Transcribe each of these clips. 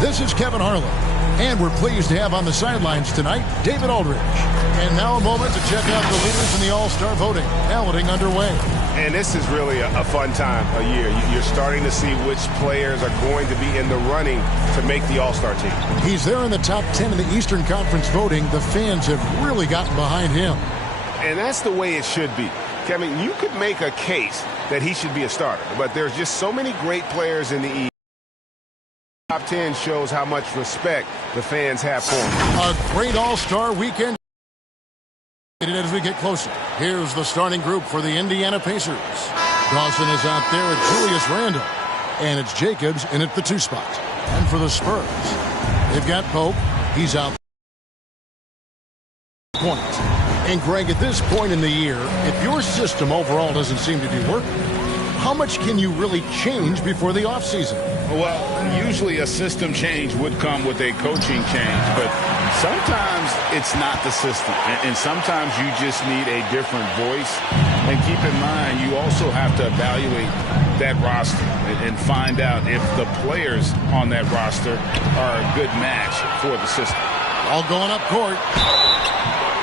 This is Kevin Harlan, and we're pleased to have on the sidelines tonight David Aldridge. And now a moment to check out the leaders in the All-Star voting. Balloting underway. And this is really a fun time of year. You're starting to see which players are going to be in the running to make the All-Star team. He's there in the top 10 in the Eastern Conference voting. The fans have really gotten behind him. And that's the way it should be. Kevin, you could make a case that he should be a starter, but there's just so many great players in the East. Top 10 shows how much respect the fans have for him. A great All-Star weekend as we get closer. Here's the starting group for the Indiana Pacers. Dawson is out there at Julius Randle, and it's Jacobs in at the 2 spot. And for the Spurs, they've got Pope. He's out. Point. And Greg, at this point in the year, if your system overall doesn't seem to be working, how much can you really change before the offseason? Well, usually a system change would come with a coaching change, but sometimes it's not the system, and sometimes you just need a different voice. And keep in mind, you also have to evaluate that roster and find out if the players on that roster are a good match for the system. All going up court.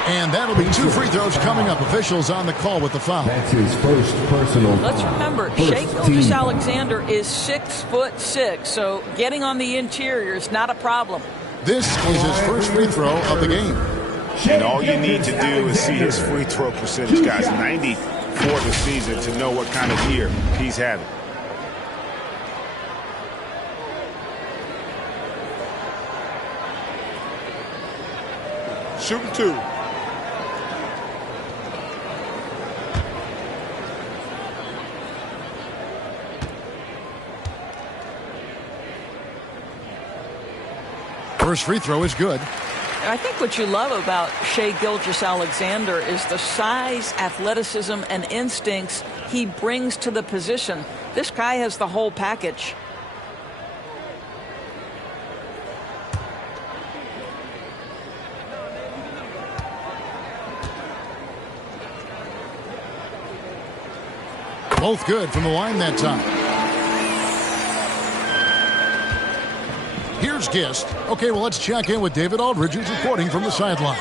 And that'll be 2 free throws coming up. Officials on the call with the foul. That's his first personal. Let's remember, Shai Gilgeous-Alexander is 6'6", so getting on the interior is not a problem. This is his first free throw of the game. And all you need to do is see his free throw percentage, guys. 90 for the season to know what kind of year he's having. Shooting 2. First free throw is good. I think what you love about Shai Gilgeous-Alexander is the size, athleticism, and instincts he brings to the position. This guy has the whole package. Both good from the line that time. Here's Gist. Okay, well, let's check in with David Aldridge, who's reporting from the sideline.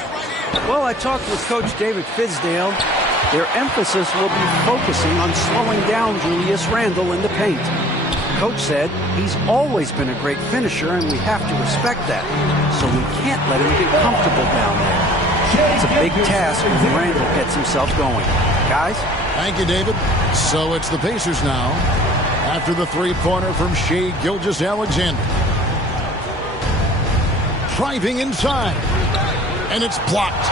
Well, I talked with Coach David Fizdale. Their emphasis will be focusing on slowing down Julius Randle in the paint. Coach said he's always been a great finisher, and we have to respect that. So we can't let him get comfortable down there. It's a big task when Randle gets himself going. Guys? Thank you, David. So it's the Pacers now after the three-pointer from Shai Gilgeous-Alexander. Driving inside, and it's blocked.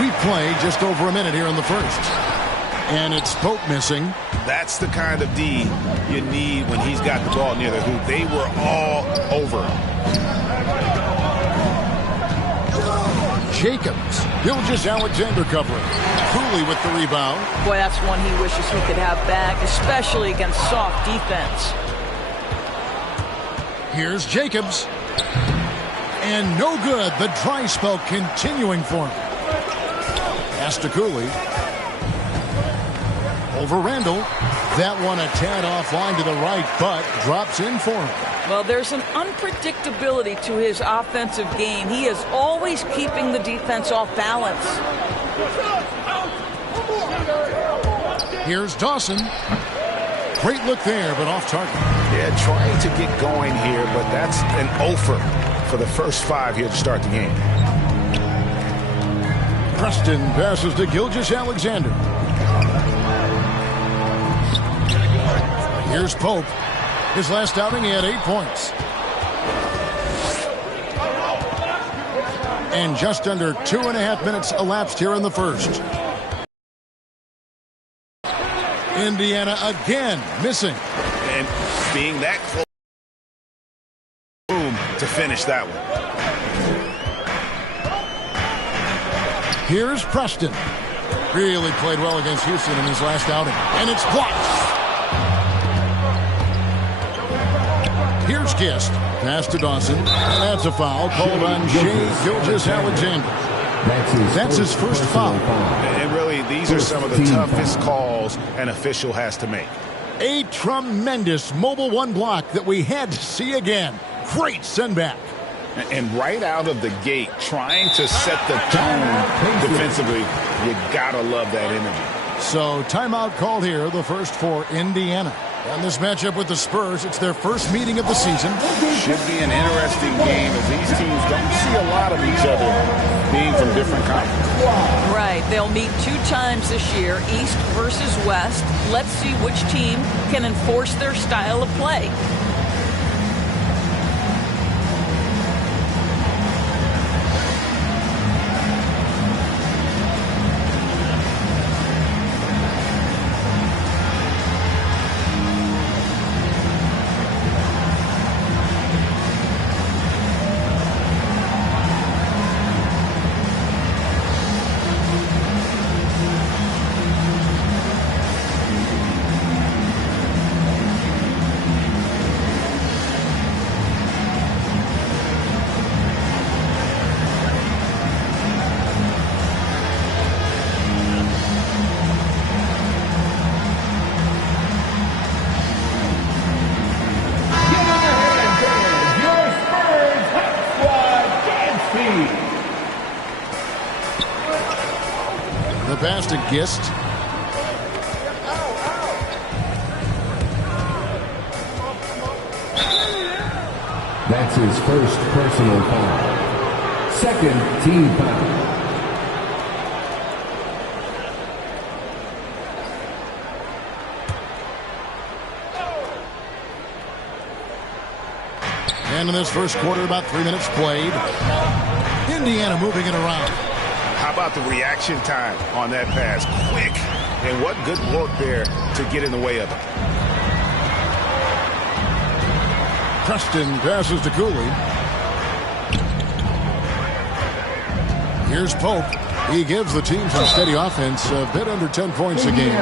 We play just over a minute here in the first, and it's Pope missing. That's the kind of D you need when he's got the ball near the hoop. They were all over him. Jacobs, Gilgeous-Alexander covering. Cooley with the rebound. Boy, that's one he wishes he could have back, especially against soft defense. Here's Jacobs. And no good. The dry spell continuing for him. Pass to Cooley. Over Randle. That one a tad offline to the right, but drops in for him. Well, there's an unpredictability to his offensive game. He is always keeping the defense off balance. Here's Dawson. Great look there, but off target. Yeah, trying to get going here, but that's an offer for the first 5 here to start the game. Preston passes to Gilgeous-Alexander. Here's Pope. His last outing, he had 8 points. And just under 2.5 minutes elapsed here in the first. Indiana again missing. And being that close boom to finish that one. Here's Preston. Really played well against Houston in his last outing. And it's blocked. Here's Gist. Pass to Dawson. And that's a foul called on Shai Gilgeous-Alexander. That's his first foul. And really, these are some of the toughest calls an official has to make. A tremendous Mobile 1 block that we had to see again. Great send back. And right out of the gate, trying to set the tone defensively, you gotta love that energy. So timeout called here, the first for Indiana. And this matchup with the Spurs, it's their first meeting of the season. Should be an interesting game as these teams don't see a lot of each other being from different conferences. Right. They'll meet 2 times this year, East versus West. Let's see which team can enforce their style of play. The pass to Gist. That's his first personal foul. Second team foul. And in this first quarter, about 3 minutes played. Indiana moving it around. How about the reaction time on that pass? Quick. And what good work there to get in the way of it. Preston passes to Cooley. Here's Pope. He gives the team some steady offense, a bit under 10 points a game.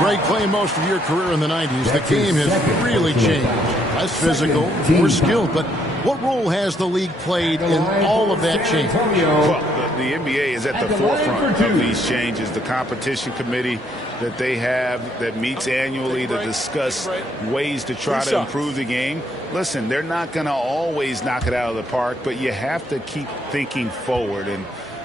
Greg, playing most of your career in the 90s, the game has really changed. Less physical, more skilled, but what role has the league played in all of that change? Well, the NBA is at the forefront of these changes. The competition committee that they have that meets annually to discuss ways to try to improve the game. Listen, they're not going to always knock it out of the park, but you have to keep thinking forward. And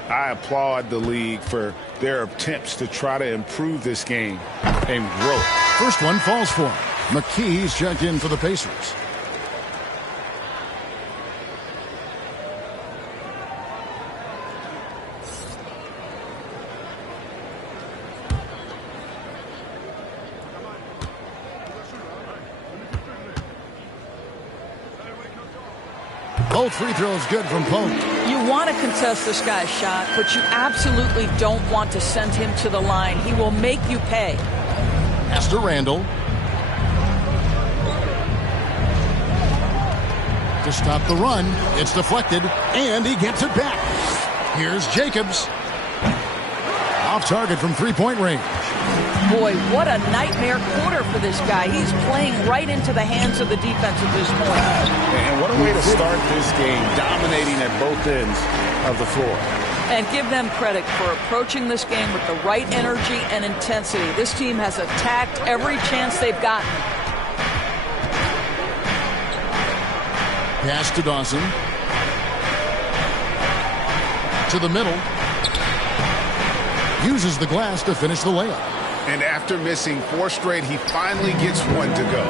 I applaud the league for their attempts to try to improve this game and grow. First one falls for him. McKee's checked in for the Pacers. Both free throws good from Pope. You want to contest this guy's shot, but you absolutely don't want to send him to the line. He will make you pay. Pass to Randall. To stop the run, it's deflected, and he gets it back. Here's Jacobs. Off target from three-point range. Boy, what a nightmare quarter for this guy. He's playing right into the hands of the defense at this point. And what a way to start this game, dominating at both ends of the floor. And give them credit for approaching this game with the right energy and intensity. This team has attacked every chance they've gotten. Pass to Dawson. To the middle. Uses the glass to finish the layup. And after missing 4 straight, he finally gets one to go.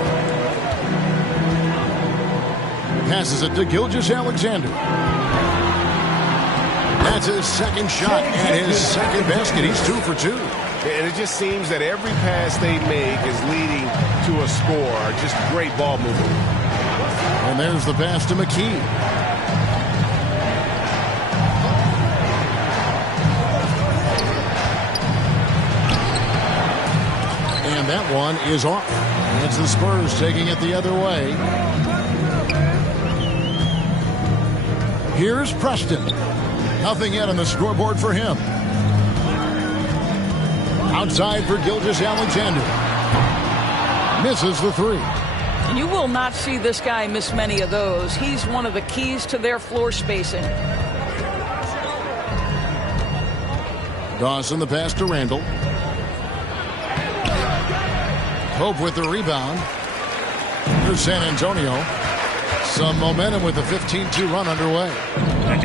Passes it to Gilgeous-Alexander. That's his second shot and his second basket. He's 2 for 2. And it just seems that every pass they make is leading to a score. Just great ball movement. And there's the pass to McKee. And that one is off. It's the Spurs taking it the other way. Here's Preston. Nothing yet on the scoreboard for him. Outside for Gilgeous-Alexander. Misses the 3. You will not see this guy miss many of those. He's one of the keys to their floor spacing. Dawson, the pass to Randall. Pope with the rebound. Here's San Antonio. Some momentum with a 15-2 run underway.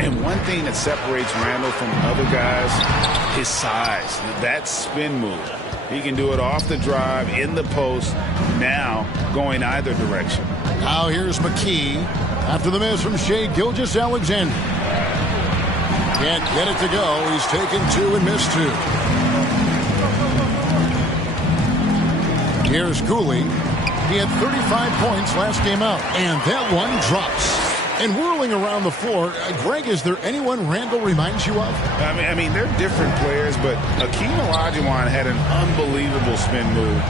And one thing that separates Randall from other guys, his size. That spin move. He can do it off the drive, in the post, now going either direction. Now here's McKee after the miss from Shai Gilgeous-Alexander. Can't get it to go. He's taken 2 and missed 2. Here's Cooley. He had 35 points last game out, and that one drops. And whirling around the floor, Greg, is there anyone Randall reminds you of? I mean, they're different players, but Akeem Olajuwon had an unbelievable spin move.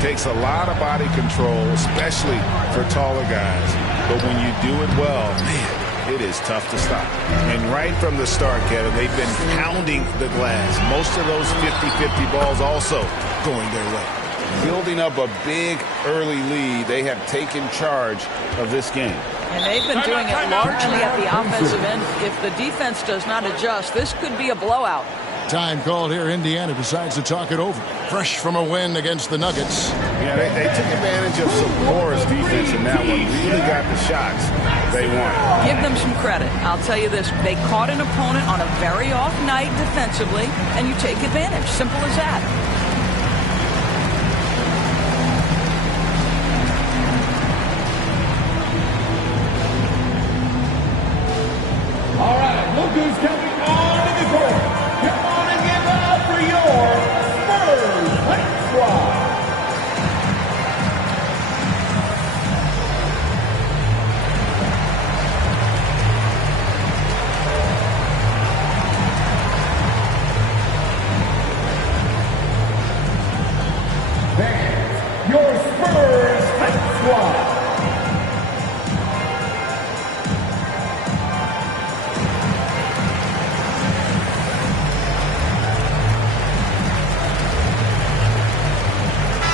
Takes a lot of body control, especially for taller guys. But when you do it well, man, it is tough to stop. And right from the start, Kevin, they've been pounding the glass. Most of those 50-50 balls also going their way. Building up a big early lead, they have taken charge of this game. And they've been doing it largely at the offensive end. If the defense does not adjust, this could be a blowout. Time called here. Indiana decides to talk it over. Fresh from a win against the Nuggets. Yeah, they took advantage of some porous defense in that one. Really got the shots they want. Give them some credit. I'll tell you this. They caught an opponent on a very off night defensively, and you take advantage. Simple as that. All right, look who's coming onto the court. Come on and give it up for your Spurs Fight Squad. Fans, your Spurs Fight Squad.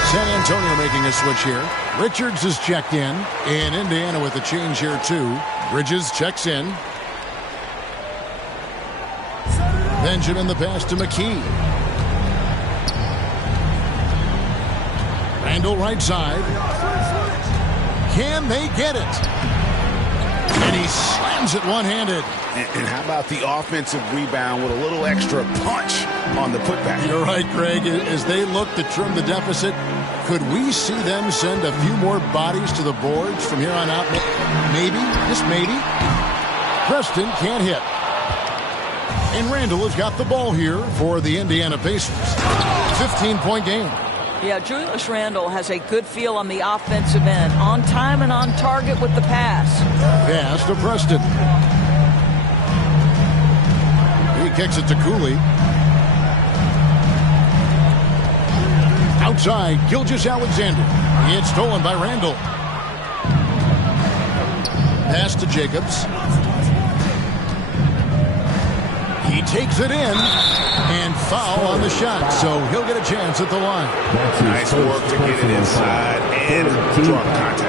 San Antonio making a switch here. Richards is checked in. And Indiana with a change here, too. Bridges checks in. Benjamin the pass to McKee. Randall right side. Can they get it? And he slams it one-handed. And how about the offensive rebound with a little extra punch on the putback? You're right, Greg. As they look to trim the deficit, could we see them send a few more bodies to the boards from here on out? Maybe, just maybe. Preston can't hit. And Randall has got the ball here for the Indiana Pacers. 15-point game. Yeah, Julius Randle has a good feel on the offensive end. On time and on target with the pass. Pass to Preston. He kicks it to Cooley. Outside, Gilgeous-Alexander. It's stolen by Randall. Pass to Jacobs. He takes it in. And foul on the shot, so he'll get a chance at the line. Nice work to get it inside and draw contact.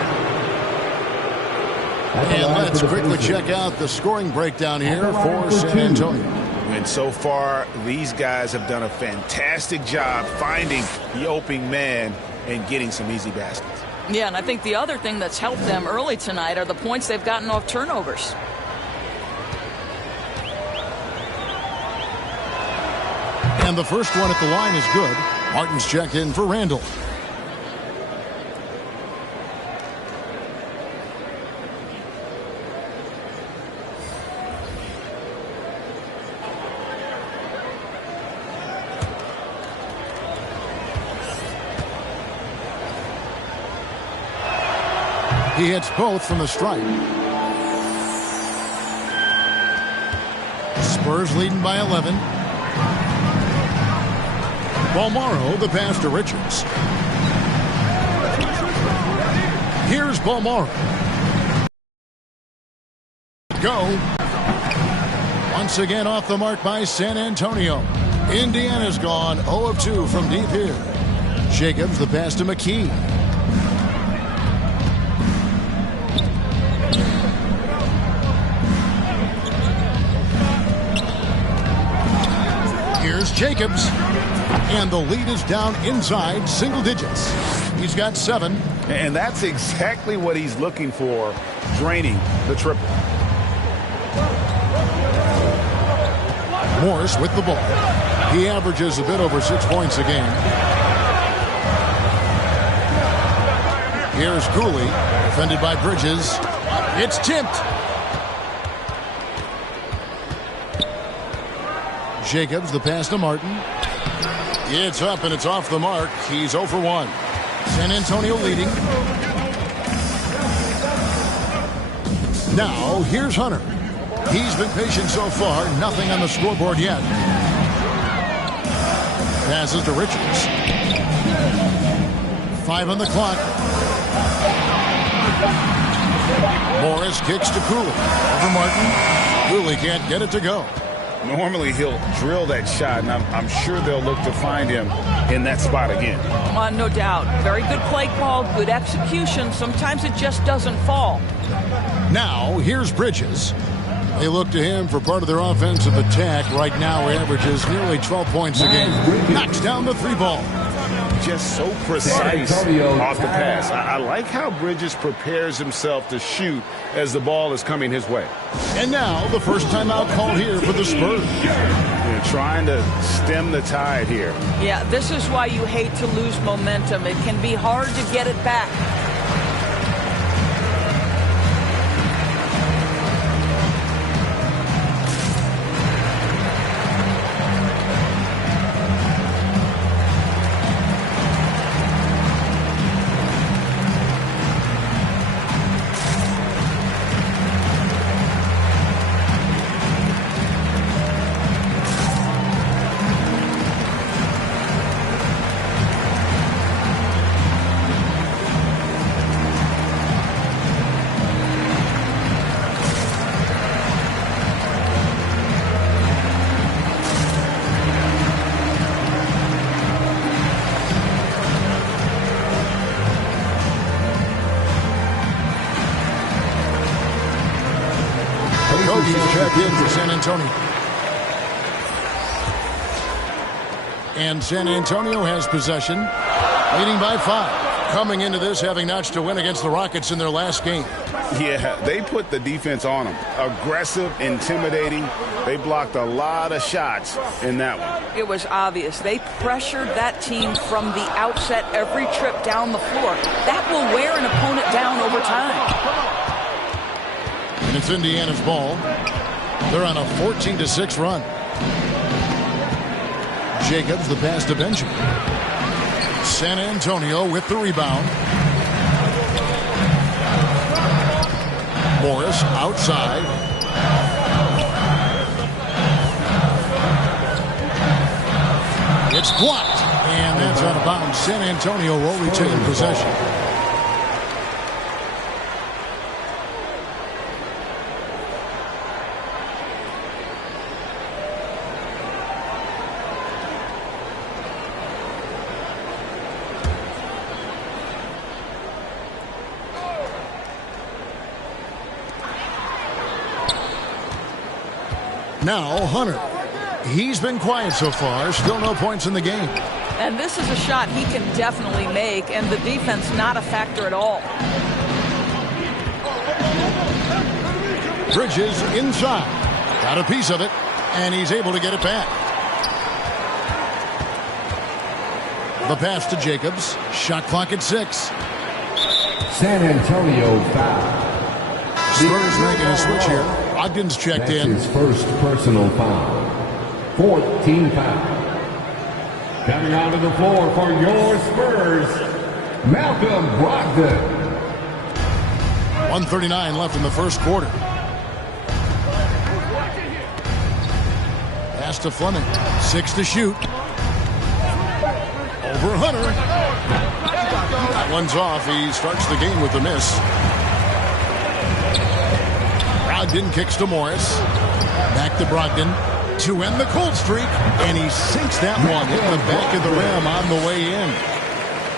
And let's quickly check out the scoring breakdown here for San Antonio. And so far, these guys have done a fantastic job finding the opening man and getting some easy baskets. Yeah, and I think the other thing that's helped them early tonight are the points they've gotten off turnovers. And the first one at the line is good. Martin's checked in for Randall. He hits both from the stripe. Spurs leading by 11. Bolmaro, the pass to Richards. Here's Bolmaro. Go. Once again off the mark by San Antonio. Indiana's gone 0 of 2 from deep here. Jacobs, the pass to McKee. Here's Jacobs. And the lead is down inside single digits. He's got 7. And that's exactly what he's looking for, draining the triple. Morris with the ball. He averages a bit over 6 points a game. Here's Cooley, defended by Bridges. It's tipped. Jacobs, the pass to Martin. It's up and it's off the mark. He's 0 for 1. San Antonio leading. Now, here's Hunter. He's been patient so far. Nothing on the scoreboard yet. Passes to Richards. 5 on the clock. Morris kicks to Cooley. Over Martin. Cooley can't get it to go. Normally he'll drill that shot, and I'm sure they'll look to find him in that spot again. No doubt. Very good play call, good execution. Sometimes it just doesn't fall. Now, here's Bridges. They look to him for part of their offensive attack. Right now, he averages nearly 12 points a game. Knocks down the 3 ball. Just so precise off the pass. I like how Bridges prepares himself to shoot as the ball is coming his way. And now, the first timeout called here for the Spurs. They're trying to stem the tide here. Yeah, this is why you hate to lose momentum. It can be hard to get it back. Check in for San Antonio. And San Antonio has possession, leading by 5. Coming into this, having notched a win against the Rockets in their last game. Yeah, they put the defense on them. Aggressive, intimidating. They blocked a lot of shots in that one. It was obvious. They pressured that team from the outset every trip down the floor. That will wear an opponent down over time. And it's Indiana's ball. They're on a 14-6 run. Jacobs, the pass to Benjamin. San Antonio with the rebound. Morris outside. It's blocked. And that's out of bounds. San Antonio will retain possession. Now, Hunter. He's been quiet so far. Still no points in the game. And this is a shot he can definitely make, and the defense not a factor at all. Bridges inside. Got a piece of it, and he's able to get it back. The pass to Jacobs. Shot clock at 6. San Antonio foul. Spurs making a switch here. Ogden's checked That's in. his first personal foul. 4th team foul. Coming onto the floor for your Spurs, Malcolm Brogdon. 1:39 left in the first quarter. Pass to Fleming. 6 to shoot. Over Hunter. That one's off. He starts the game with a miss. Brogdon kicks to Morris. Back to Brogdon to end the cold streak. And he sinks that one. Hit the back of the rim on the way in.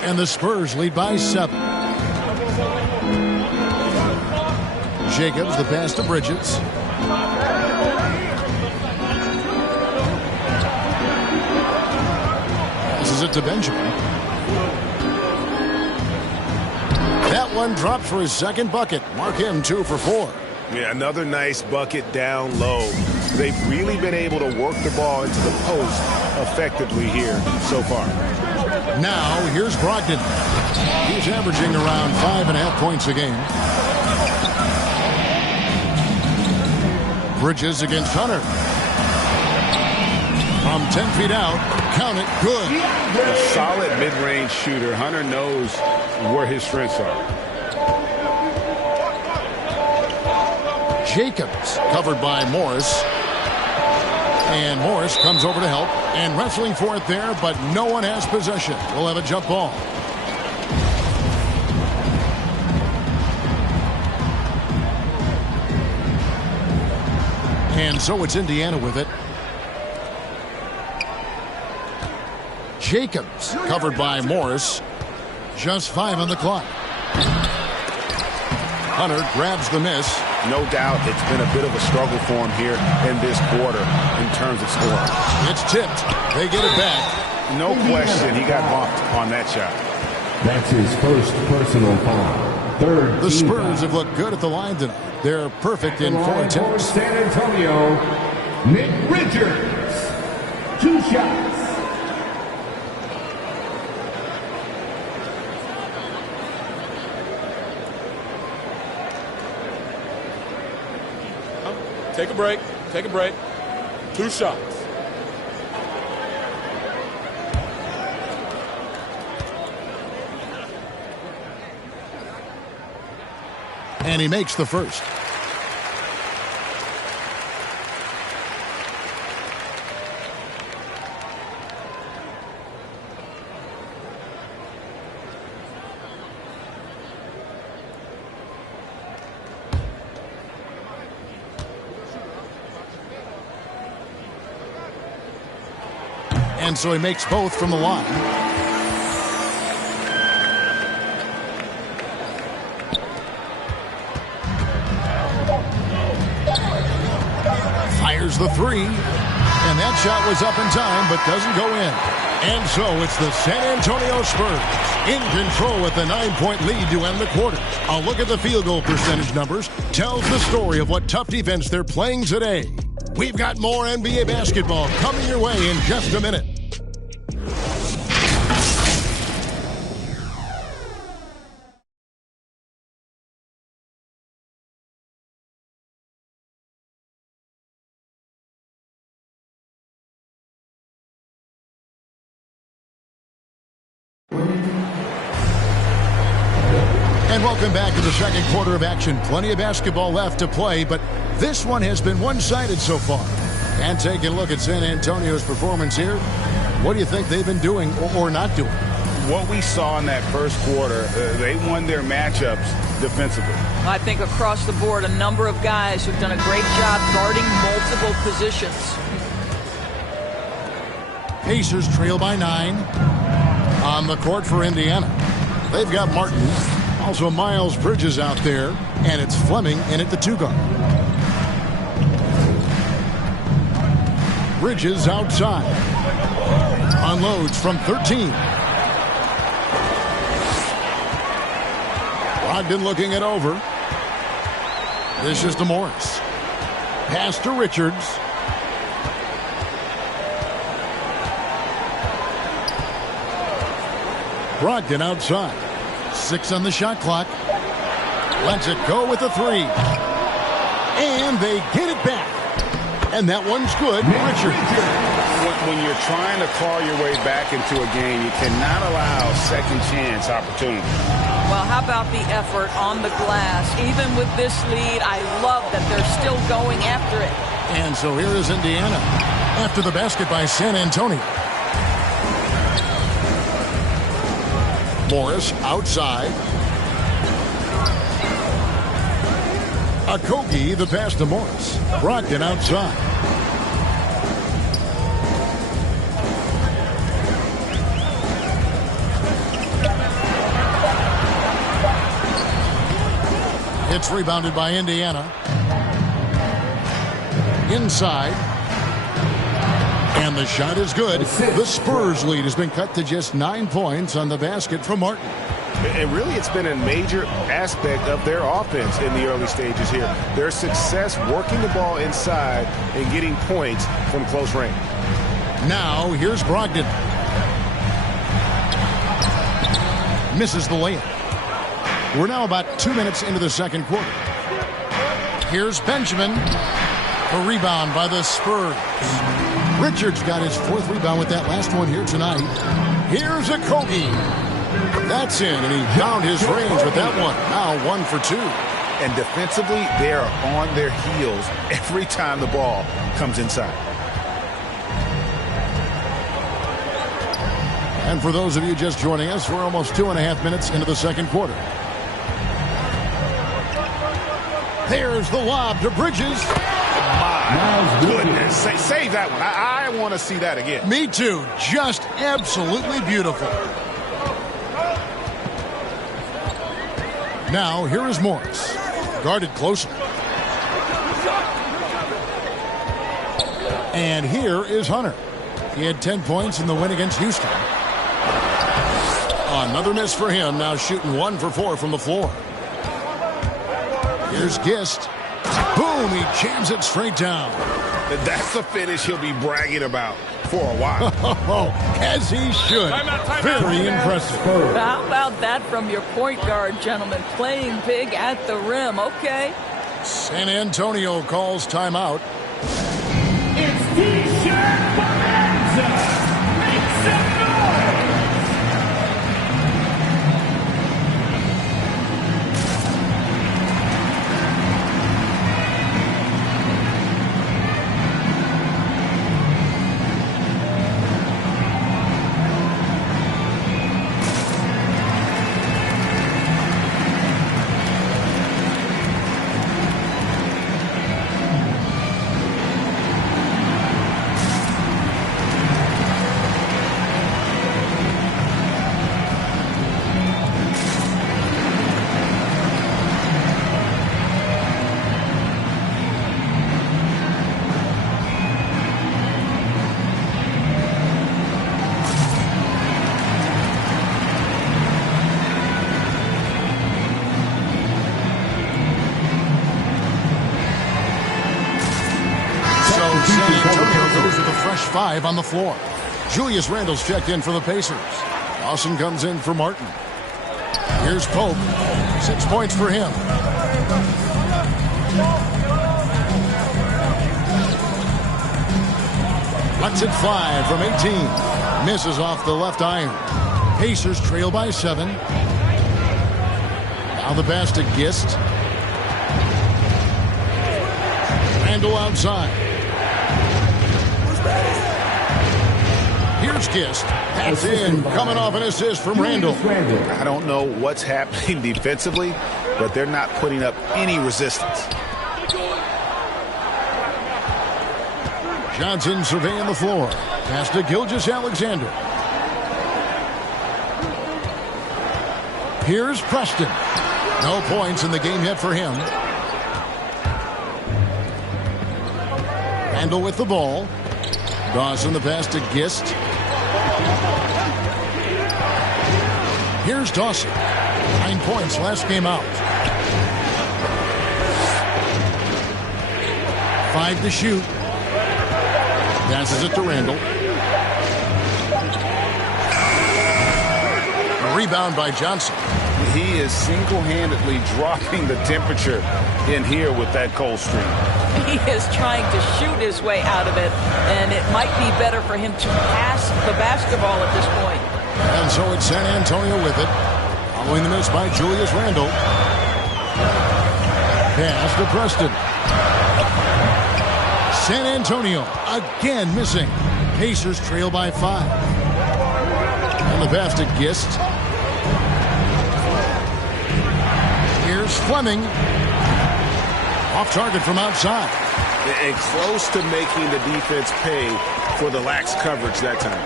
And the Spurs lead by 7. Jacobs, the pass to Bridges. Passes it to Benjamin. That one drops for his second bucket. Mark him 2 for 4. Yeah, another nice bucket down low. They've really been able to work the ball into the post effectively here so far. Now, here's Brogdon. He's averaging around 5.5 points a game. Bridges against Hunter. From 10 feet out, count it, good. A solid mid-range shooter. Hunter knows where his strengths are. Jacobs covered by Morris. And Morris comes over to help and wrestling for it there, but no one has possession. We'll have a jump ball. And so it's Indiana with it. Jacobs covered by Morris. Just 5 on the clock. Hunter grabs the miss. No doubt it's been a bit of a struggle for him here in this quarter in terms of scoring. It's tipped. They get it back. No question he got bumped on that shot. That's his first personal foul. Third. The Spurs have looked good at the line tonight. They're perfect in 4 attempts. San Antonio, Nick Richards. 2 shots. Take a break. Take a break. 2 shots. And he makes the first. And so he makes both from the line. Fires the 3. And that shot was up in time, but doesn't go in. And so it's the San Antonio Spurs in control with a 9-point lead to end the quarter. A look at the field goal percentage numbers tells the story of what tough defense they're playing today. We've got more NBA basketball coming your way in just a minute. And welcome back to the second quarter of action. Plenty of basketball left to play, but this one has been one-sided so far. And taking a look at San Antonio's performance here, what do you think they've been doing or not doing? What we saw in that first quarter, they won their matchups defensively. I think across the board, a number of guys who've done a great job guarding multiple positions. Pacers trail by 9 on the court for Indiana. They've got Martin. Also, Miles Bridges out there, and it's Fleming in at the 2 guard. Bridges outside. Unloads from 13. Brogdon looking it over. This is to Morris. Pass to Richards. Brogdon outside. 6 on the shot clock. Lets it go with a 3. And they get it back. And that one's good. Richard. When you're trying to claw your way back into a game, you cannot allow second chance opportunity. Well, how about the effort on the glass? Even with this lead, I love that they're still going after it. And so here is Indiana after the basket by San Antonio. Morris outside. Okogie, the pass to Morris. Brogdon outside. It's rebounded by Indiana. Inside. And the shot is good. The Spurs lead has been cut to just 9 points on the basket from Martin. And really, it's been a major aspect of their offense in the early stages here. Their success working the ball inside and getting points from close range. Now, here's Brogdon. Misses the layup. We're now about 2 minutes into the second quarter. Here's Benjamin. A rebound by the Spurs. Richards got his 4th rebound with that last one here tonight. Here's a Kobe. That's in, and he found his range with that one. Now 1 for 2. And defensively, they are on their heels every time the ball comes inside. And for those of you just joining us, we're almost 2.5 minutes into the second quarter. There's the lob to Bridges. My goodness. Save that one. I want to see that again. Me too. Just absolutely beautiful. Now, here is Morris. Guarded closely. And here is Hunter. He had 10 points in the win against Houston. Another miss for him. Now shooting 1 for 4 from the floor. Here's Gist. Boom, he jams it straight down. That's the finish he'll be bragging about for a while. As he should. Very impressive. How about that from your point guard, gentlemen? Playing big at the rim. Okay. San Antonio calls timeout. It's T-shirt Bonanza. Make some noise. Five on the floor. Julius Randle's checked in for the Pacers. Dawson comes in for Martin. Here's Pope. 6 points for him. Lets it fly from 18. Misses off the left iron. Pacers trail by 7. Now the pass to Gist. Randle outside. Here's Gist. That's in. Coming off an assist from Randle. I don't know what's happening defensively, but they're not putting up any resistance. Johnson surveying the floor. Pass to Gilgeous-Alexander. Here's Preston. No points in the game yet for him. Randle with the ball. Dawson the pass to Gist. Here's Dawson. 9 points last game out. 5 to shoot. Passes it to Randle. A rebound by Johnson. He is single-handedly dropping the temperature in here with that cold stream. He is trying to shoot his way out of it, and it might be better for him to pass the basketball at this point. And so it's San Antonio with it. Following the miss by Julius Randle. Pass to Preston. San Antonio again missing. Pacers trail by 5. And the pass to Gist. Here's Fleming. Off target from outside. And close to making the defense pay for the lax coverage that time.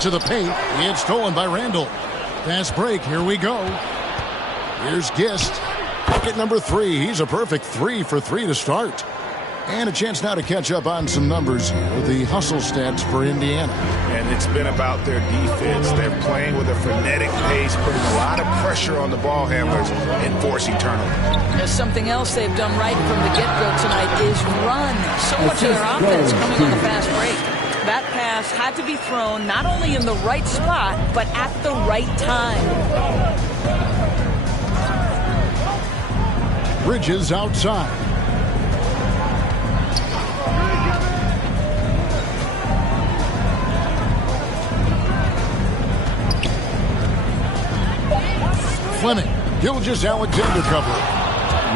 To the paint. He had stolen by Randle. Fast break. Here we go. Here's Gist. Bucket number 3. He's a perfect 3 for 3 to start. And a chance now to catch up on some numbers here. The hustle stats for Indiana. And it's been about their defense. They're playing with a frenetic pace, putting a lot of pressure on the ball handlers and forcing turnovers. There's something else they've done right from the get-go tonight is run. So much of their offense coming on the fast break. That pass had to be thrown not only in the right spot, but at the right time. Bridges outside. Fleming, FULLSIM cover.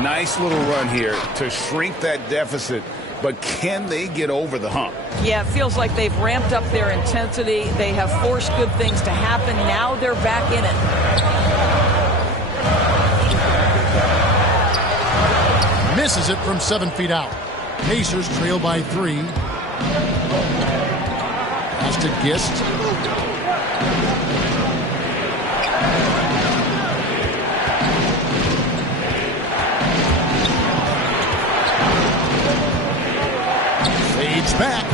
Nice little run here to shrink that deficit, but can they get over the hump? Yeah, it feels like they've ramped up their intensity. They have forced good things to happen. Now they're back in it. Misses it from 7 feet out. Pacers trail by 3. Pass to Gist. Fades back.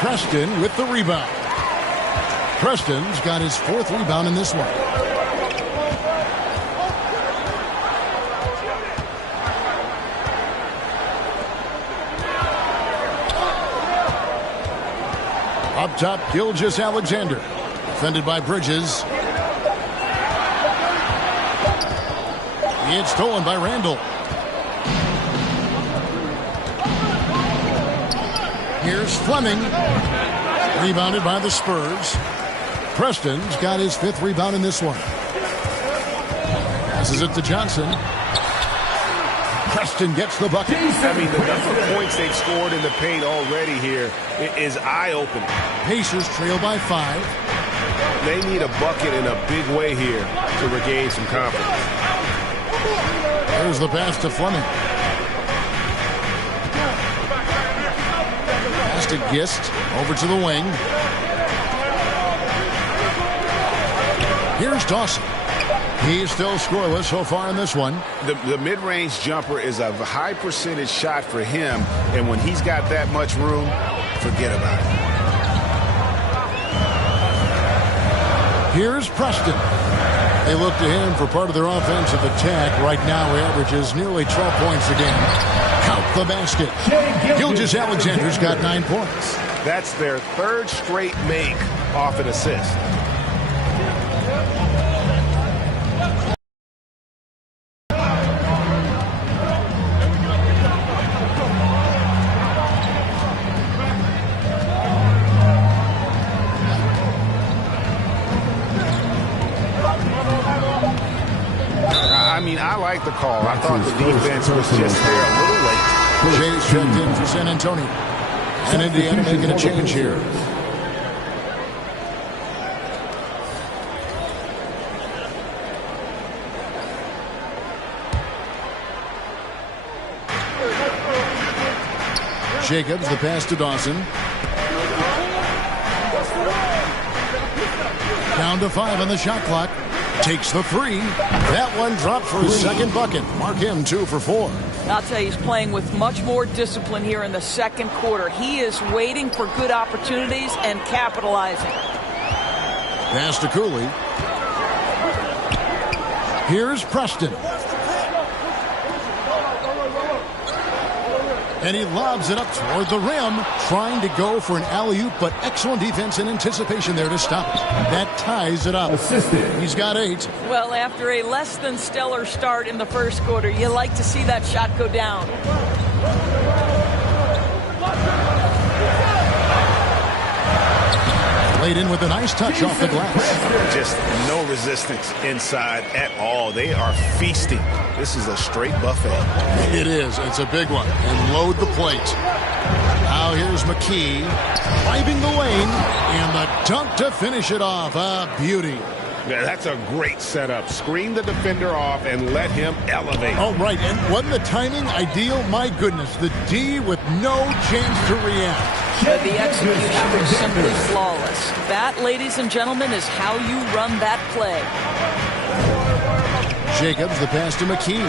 Preston with the rebound. Preston's got his 4th rebound in this one. Up top, FULLSIM. Defended by Bridges. It's stolen by Randall. Here's Fleming. Rebounded by the Spurs. Preston's got his 5th rebound in this one. Passes it to Johnson. Preston gets the bucket. I mean, the number of points they've scored in the paint already here is eye-opening. Pacers trail by 5. They need a bucket in a big way here to regain some confidence. There's the pass to Fleming. Pass to Gist. Over to the wing. Here's Dawson. He's still scoreless so far in this one. The mid-range jumper is a high percentage shot for him, and when he's got that much room, forget about it. Here's Preston. They look to him for part of their offensive attack. Right now, he averages nearly 12 points a game. Count the basket. FULLSIM's got 9 points. That's their 3rd straight make off an assist. I like the call. I thought the defense was just there a little late. Jay's checked in for San Antonio. And Indiana making a change here. Jacobs, the pass to Dawson. Down to 5 on the shot clock. Takes the 3. That one dropped for his 2nd bucket. Mark him 2 for 4. I'll tell you, he's playing with much more discipline here in the 2nd quarter. He is waiting for good opportunities and capitalizing. Pass to Cooley. Here's Preston. And he lobs it up toward the rim, trying to go for an alley-oop, but excellent defense and anticipation there to stop it. That ties it up. He's got 8. Well, after a less than stellar start in the 1st quarter, you like to see that shot go down. Laid in with a nice touch off the glass. Just no resistance inside at all. They are feasting. This is a straight buffet. It is. It's a big one. And load the plate. Now here's McKee driving the lane, and the dunk to finish it off. A beauty. Yeah, that's a great setup. Screen the defender off and let him elevate. Oh, right. And wasn't the timing ideal? My goodness. The D with no chance to react. But the execution was simply flawless. That, ladies and gentlemen, is how you run that play. Jacobs, the pass to McKee.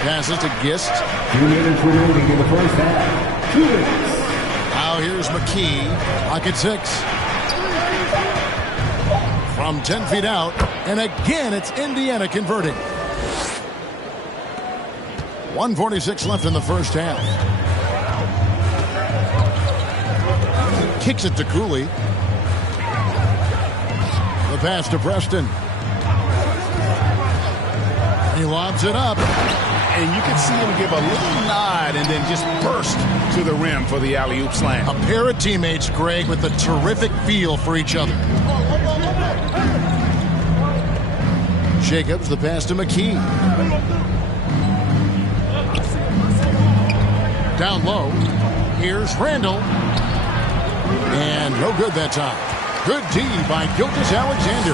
Passes to Gist. 2 minutes remaining in the first half. 2 minutes. Now here's McKee. Clock at 6. From 10 feet out. And again, it's Indiana converting. 1:46 left in the first half. Kicks it to Cooley. The pass to Preston. He lobs it up. And you can see him give a little nod and then just burst to the rim for the alley-oop slam. A pair of teammates, Greg, with a terrific feel for each other. Jacobs, the pass to McKee. Down low. Here's Randall. And no good that time. Good D by Gilgeous-Alexander.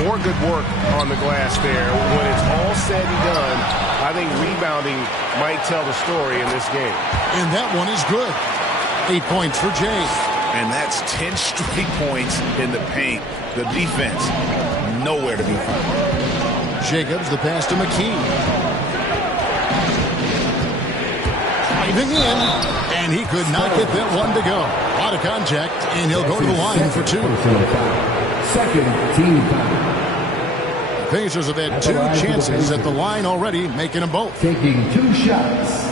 More good work on the glass there. When it's all said and done, I think rebounding might tell the story in this game. And that one is good. 8 points for Jay. And that's 10 straight points in the paint. The defense, nowhere to be found. Jacobs, the pass to McKee. Driving in, and he could not get that one to go. A lot of contact, and he'll go to the line for 2. Second team foul. The Pacers have had 2 chances at the line already, making them both. Taking 2 shots.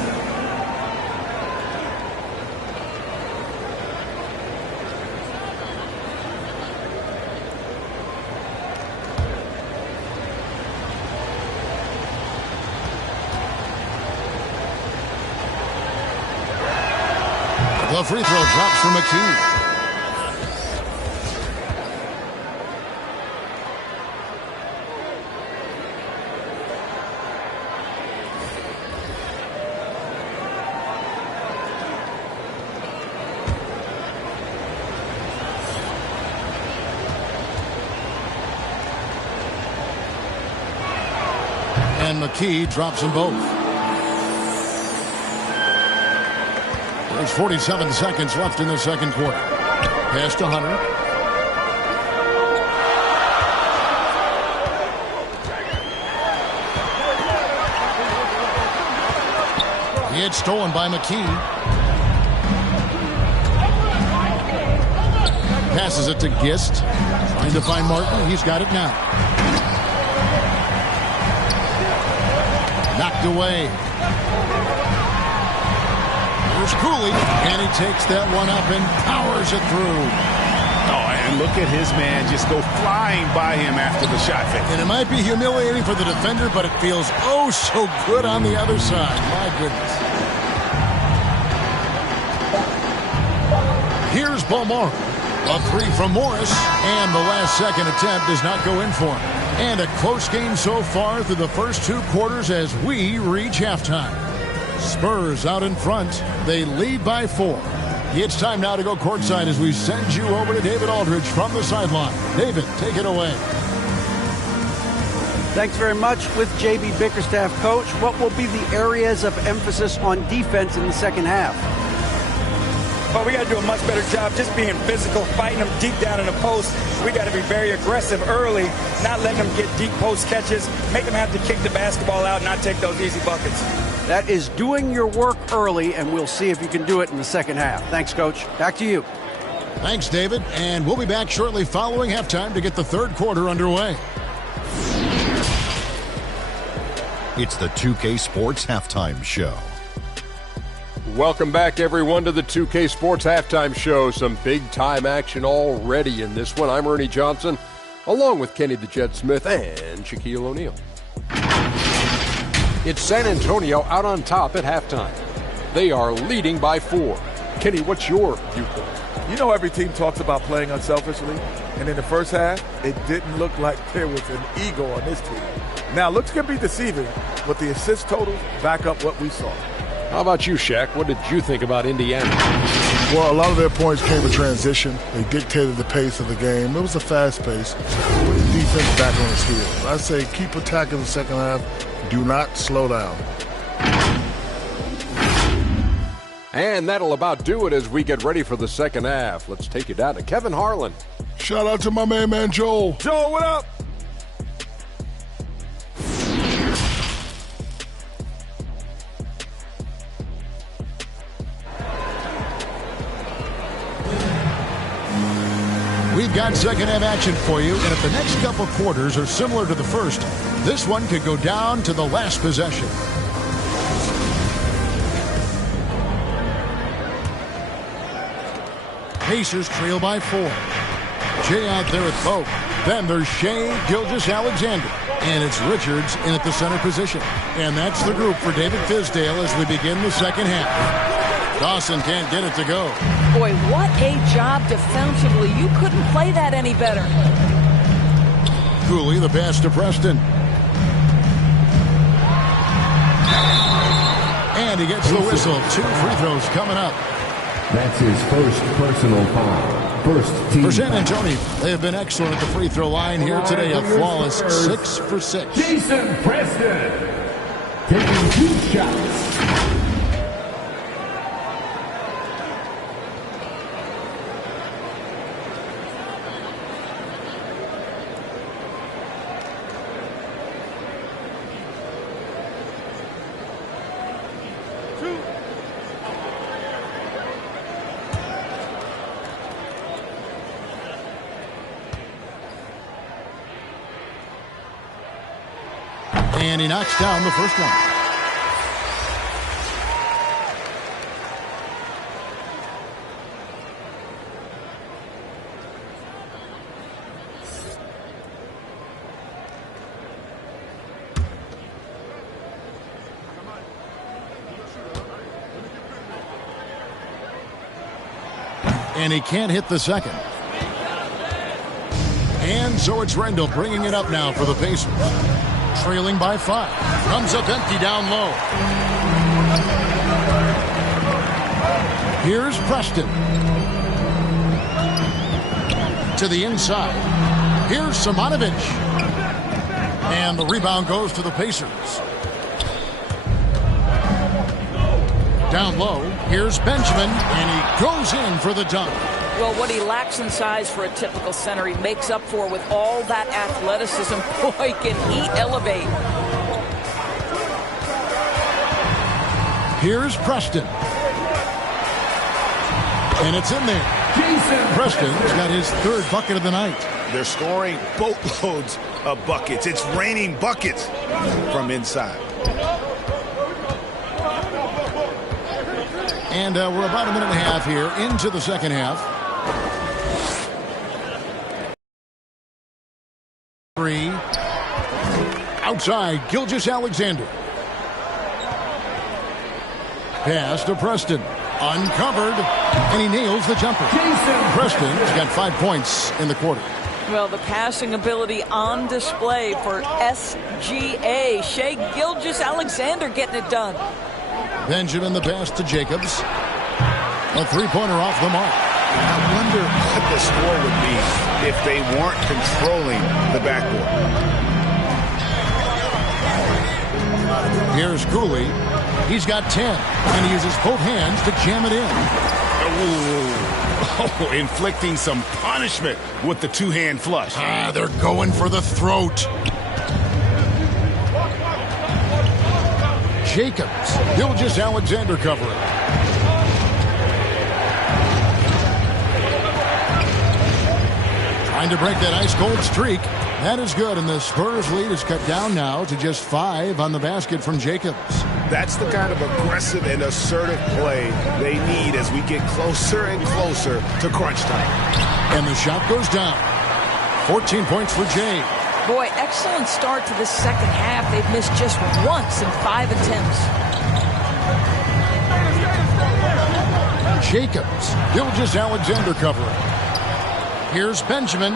The free throw drops for McKee. And McKee drops them both. There's 47 seconds left in the second quarter. Pass to Hunter. It's stolen by McKee. Passes it to Gist. Trying to find Martin. He's got it now. Knocked away. Cooley, and he takes that one up and powers it through. Oh, and look at his man just go flying by him after the shot fake. And it might be humiliating for the defender, but it feels oh so good on the other side. My goodness. Here's Balmore. A 3 from Morris, and the last second attempt does not go in for him. And a close game so far through the first 2 quarters as we reach halftime. Spurs out in front. They lead by 4. It's time now to go courtside as we send you over to David Aldridge from the sideline. David, take it away. Thanks very much. With J.B. Bickerstaff, coach, what will be the areas of emphasis on defense in the second half? Well, we got to do a much better job just being physical, fighting them deep down in the post. We got to be very aggressive early, not letting them get deep post catches, make them have to kick the basketball out, not take those easy buckets. That is doing your work early, and we'll see if you can do it in the second half. Thanks, Coach. Back to you. Thanks, David. And we'll be back shortly following halftime to get the third quarter underway. It's the 2K Sports Halftime Show. Welcome back, everyone, to the 2K Sports Halftime Show. Some big-time action already in this one. I'm Ernie Johnson, along with Kenny the Jet Smith and Shaquille O'Neal. It's San Antonio out on top at halftime. They are leading by 4. Kenny, what's your viewpoint? You know, every team talks about playing unselfishly, and in the first half, it didn't look like there was an ego on this team. Now, looks can be deceiving, but the assist totals back up what we saw. How about you, Shaq? What did you think about Indiana? Well, a lot of their points came in transition. They dictated the pace of the game. It was a fast pace with the defense back on its heels. I say keep attacking the second half. Do not slow down. And that'll about do it as we get ready for the second half. Let's take you down to Kevin Harlan. Shout out to my man Joel. Joel, what up? We've got second half action for you, and if the next couple quarters are similar to the first, this one could go down to the last possession. Pacers trail by 4. Jay out there at both. Then there's Shea Gilgeous-Alexander. And it's Richards in at the center position. And that's the group for David Fizdale as we begin the second half. Dawson can't get it to go. Boy, what a job defensively. You couldn't play that any better. Cooley, the pass to Preston. And he gets the whistle. 2 free throws coming up. That's his first personal foul. First team For San foul. Antonio, they have been excellent at the free throw line here today. A flawless 6 for 6. Jason Preston taking 2 shots. And he knocks down the first one. And he can't hit the second. And so it's Rendell bringing it up now for the Pacers. Trailing by 5. Comes up empty down low. Here's Preston. To the inside. Here's Simonovic. And the rebound goes to the Pacers. Down low. Here's Benjamin. And he goes in for the dunk. Well, what he lacks in size for a typical center, he makes up for with all that athleticism. Boy, can he elevate. Here's Preston. And it's in there. Preston's got his 3rd bucket of the night. They're scoring boatloads of buckets. It's raining buckets from inside. And we're about a minute and a half here into the second half. 3. Outside, Gilgeous-Alexander. Pass to Preston. Uncovered. And he nails the jumper. Preston's got 5 points in the quarter. Well, the passing ability on display for SGA. Shea Gilgeous-Alexander getting it done. Benjamin the pass to Jacobs. A 3-pointer off the mark. I wonder what the score would be if they weren't controlling the backboard. Here's Cooley. He's got 10, and he uses both hands to jam it in. Oh, inflicting some punishment with the 2-hand flush. They're going for the throat. Jacobs. Gilgeous-Alexander covering. Trying to break that ice-cold streak. That is good, and the Spurs lead is cut down now to just 5 on the basket from Jacobs. That's the kind of aggressive and assertive play they need as we get closer and closer to crunch time. And the shot goes down. 14 points for Jay. Boy, excellent start to the second half. They've missed just once in 5 attempts. Jacobs. Gilgeous-Alexander covering. Here's Benjamin.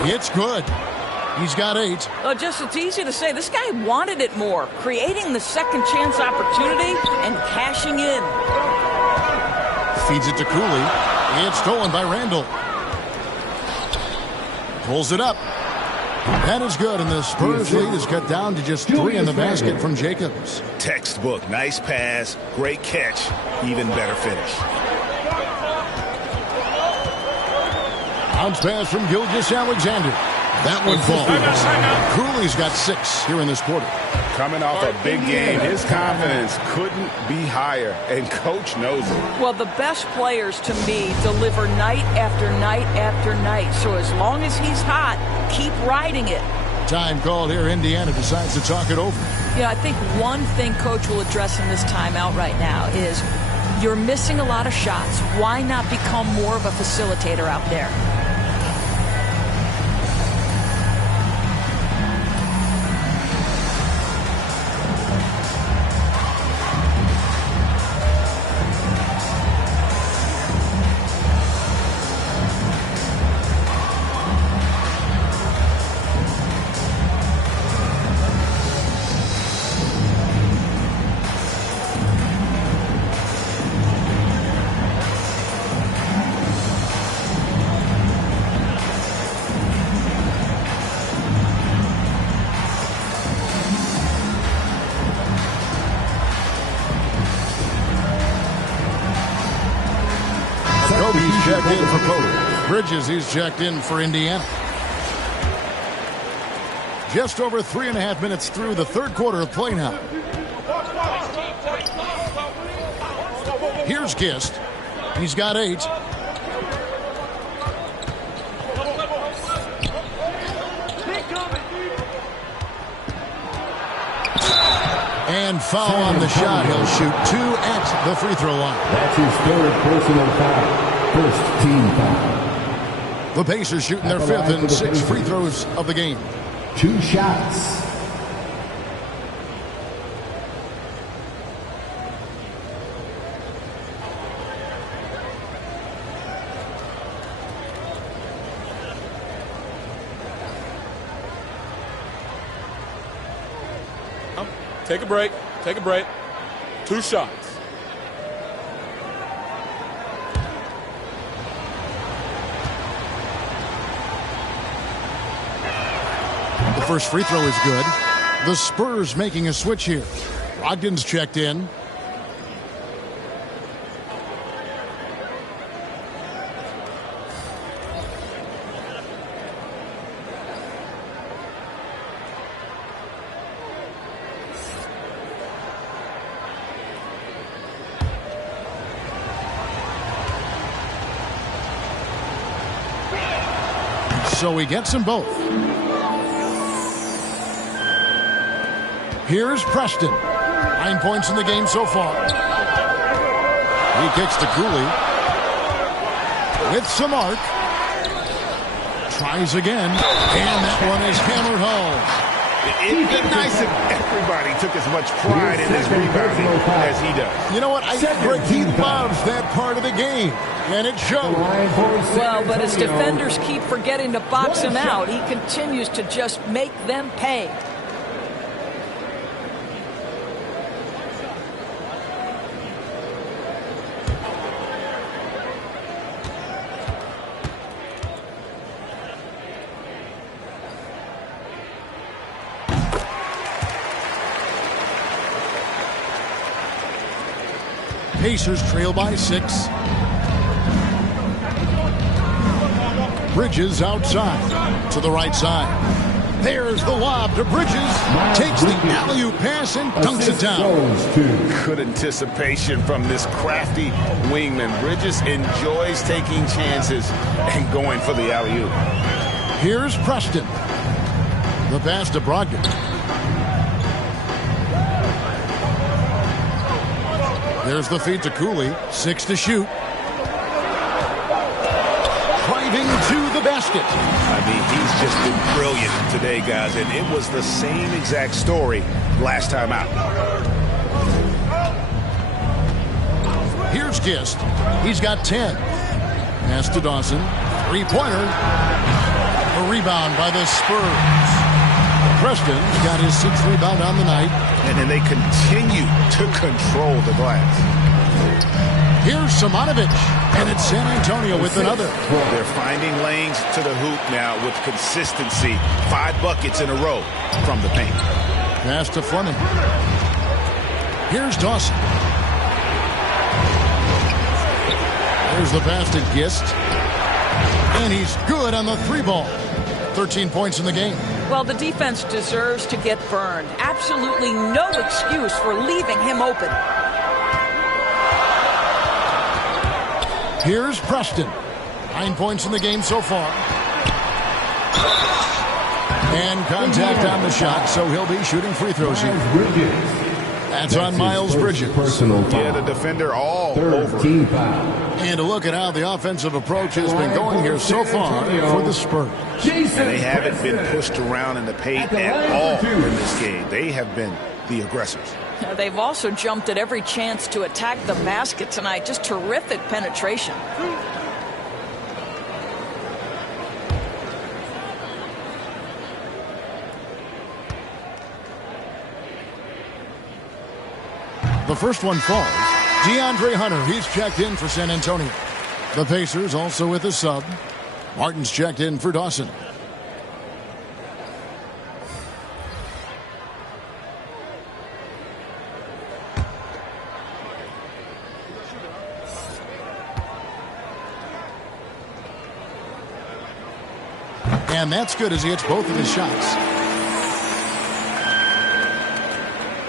It's good. He's got 8. Oh, just it's easy to say. This guy wanted it more. Creating the second chance opportunity and cashing in. Feeds it to Cooley. It's stolen by Randall. Pulls it up. That is good, and the Spurs lead is cut down to just 3 in the basket from Jacobs. Textbook. Nice pass. Great catch. Even better finish. Bounce pass from Gilgeous-Alexander. That one falls. Cooley's got 6 here in this quarter. Coming off a big game, his confidence couldn't be higher, and Coach knows it. Well, the best players, to me, deliver night after night after night. So as long as he's hot, keep riding it. Time called here. Indiana decides to talk it over. I think one thing Coach will address in this timeout right now is you're missing a lot of shots. Why not become more of a facilitator out there? Kobe's checked in for Kobe. Bridges, he's checked in for Indiana. Just over 3.5 minutes through the third quarter of play now. Here's Gist. He's got 8. And foul on the shot. He'll shoot 2 at the free throw line. That's his third personal foul. First team foul. The Pacers shooting their 5th and 6th free throws of the game. 2 shots. Take a break. Take a break. 2 shots. The first free throw is good. The Spurs making a switch here. Brogdon's checked in. So he gets them both. Here's Preston. 9 points in the game so far. He kicks to Cooley. With some arc. Tries again. And that one is hammered home. It'd be nice if everybody took as much pride in his rebounding as he does. You know what? I think he loves that part of the game. And it shows. Well, but as defenders keep forgetting to box him out, he continues to just make them pay. Pacers trail by 6. Bridges outside to the right side. There's the lob to Bridges. Takes the alley-oop pass and dunks it down. Good anticipation from this crafty wingman. Bridges enjoys taking chances and going for the alley-oop. Here's Preston. The pass to Brogdon. There's the feed to Cooley. 6 to shoot. Driving to the basket. I mean, he's just been brilliant today, guys, and it was the same exact story last time out. Here's Gist. He's got 10. Pass to Dawson. 3-pointer. A rebound by the Spurs. Preston's got his 6th rebound on the night. And then they continue to control the glass. Here's Simonovic, and it's San Antonio with another. They're finding lanes to the hoop now with consistency. 5 buckets in a row from the paint. Pass to Fleming. Here's Dawson. There's the pass to Gist. And he's good on the 3 ball. 13 points in the game. Well, the defense deserves to get burned. Absolutely no excuse for leaving him open. Here's Preston. 9 points in the game so far. And contact on the shot, so he'll be shooting free throws here. That's on Miles Bridges. Yeah, the defender all over. And a look at how the offensive approach has been going here so far for the Spurs. And they haven't been pushed around in the paint at all in this game. They have been the aggressors. They've also jumped at every chance to attack the basket tonight. Just terrific penetration. The first one falls. DeAndre Hunter, he's checked in for San Antonio. The Pacers also with a sub. Martin's checked in for Dawson. And that's good as he hits both of his shots.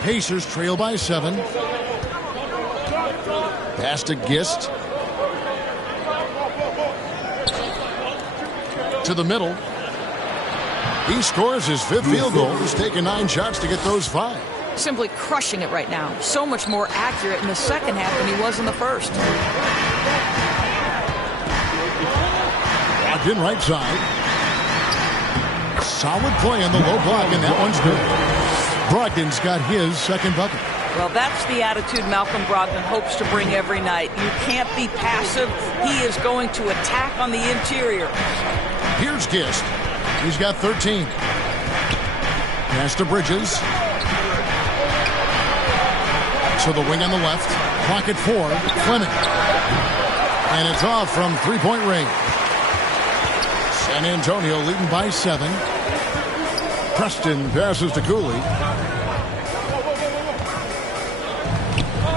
Pacers trail by 7. Pass to Gist. To the middle. He scores his 5th field goal. He's taken 9 shots to get those 5. Simply crushing it right now. So much more accurate in the second half than he was in the first. Locked in right side. Solid play on the low block, and that one's good. Brogdon's got his second bucket. Well, that's the attitude Malcolm Brogdon hopes to bring every night. You can't be passive. He is going to attack on the interior. Here's Gist. He's got 13. Pass to Bridges. So the wing on the left. Clock at 4. Fleming. And it's off from three-point range. San Antonio leading by 7. Preston passes to Cooley.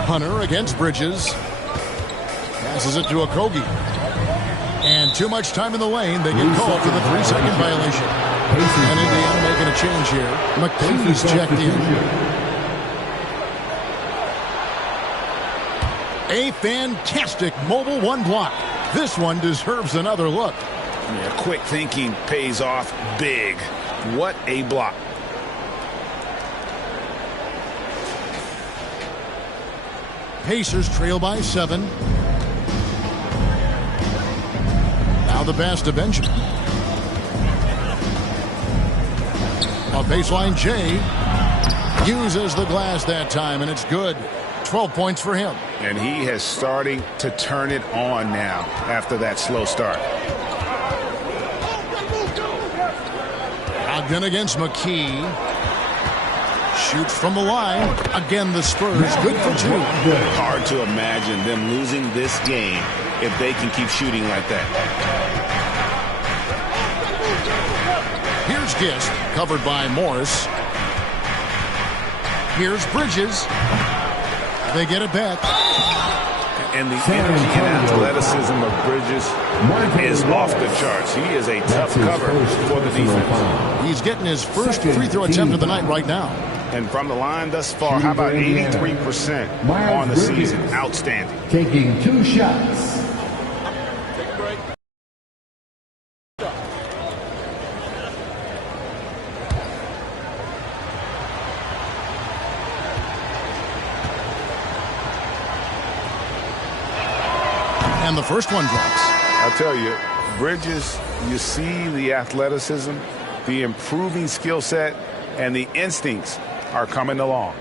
Hunter against Bridges. Passes it to Okogie. And too much time in the lane. They get called for the 3-second violation. And Indiana making a change here. McKee's checked in. A fantastic mobile 1 block. This one deserves another look. Yeah, quick thinking pays off big. What a block. Pacers trail by 7. Now the pass to Benjamin. A baseline J. Uses the glass that time, and it's good. 12 points for him. And he is starting to turn it on now after that slow start. Ogden against McKee. Shoots from the line. Again, the Spurs good for 2. Hard to imagine them losing this game if they can keep shooting like that. Here's Gist, covered by Morris. Here's Bridges. They get it back. And the energy and athleticism of Bridges is off the charts. He is a tough cover for the defense. He's getting his first free throw attempt of the night right now. And from the line thus far, how about 83% on the season? Outstanding. Taking 2 shots. And the first one drops. I'll tell you, Bridges, you see the athleticism, the improving skill set, and the instincts are coming along.